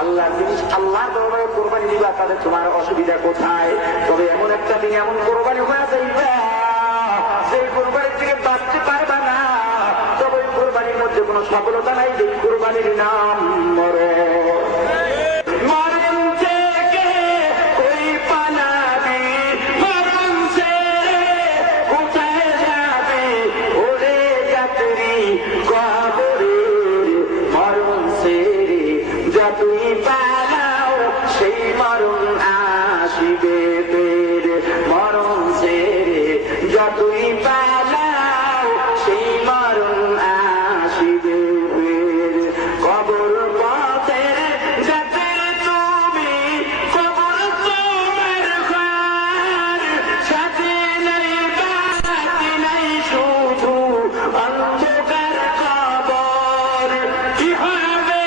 আল্লাহ জিনিস আল্লাহ দরবারে কোরবানি দিবা, তাদের তোমার অসুবিধা কোথায়? তবে এমন একটা দিন এমন কোরবানি হয়ে যাইবে সেই কোরবানির থেকে বাঁচতে পারবা না, তবে ওই কোরবানির মধ্যে কোনো সফলতা নাই, যে কোরবানির নাম মরণ। তুই পালাও সেই মরণ আসিবে ফের, মরণ সেরে যতই পালাও সেই মরণ আসিবে ফের। কবর পথের যাতে তুমি, কবর তোমার ঘর, সাথে নাই বাতি নাই শুধু অন্ধকার কবর। কি হবে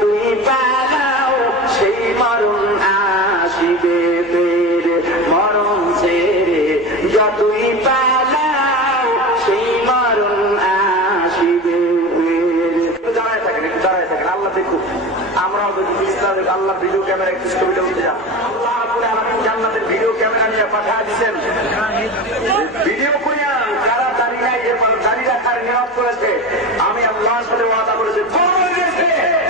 তুই পালাও সেই মরণ আসিবে ফের, মরণ সেরে যতই পালাও সেই মরণ আসিবে ফের। দাঁড়ায় থাকেন, একটু দাঁড়ায় থাকেন, আল্লাহ দেখুক। আমরাও দেখি আল্লাহ ভিডিও ক্যামেরা একটু ছবিটা উঠে যান। আল্লাহ রাব্বুল আলামিন জান্নাতের ভিডিও ক্যামেরা নিয়ে পাঠিয়ে দিচ্ছেন, ভিডিও করিয়া যারা দাঁড়িয়ে নাই এবার দাঁড়িয়ে রাখার নিয়ত করেছে, আমি আল্লাহর সাথে ওয়াদা করেছি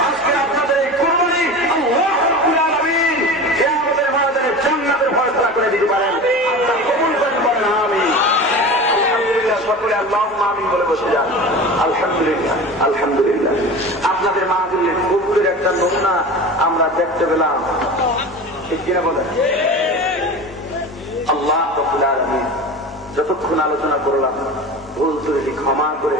আজকে আপনাদের এই কোরবানি আল্লাহ রাব্বুল আলামিন কিয়ামতের ময়দানে জান্নাতের ফয়সালা করে দিতে পারেন। আল্লাহ কবুল করেন, বলেন আমিন। আলহামদুলিল্লাহ, সকলে আল্লাহুম্মা আমিন বলে বসে যান। আলহামদুলিল্লাহ, আলহামদুলিল্লাহ। আপনাদের মাহফিলের কবুলের একটা নমুনা আমরা দেখতে পেলাম, ঠিক কিনা বলেন? আল্লাহ রাব্বুল আলামিন যতক্ষণ আলোচনা করলাম ভুল ত্রুটি ক্ষমা করে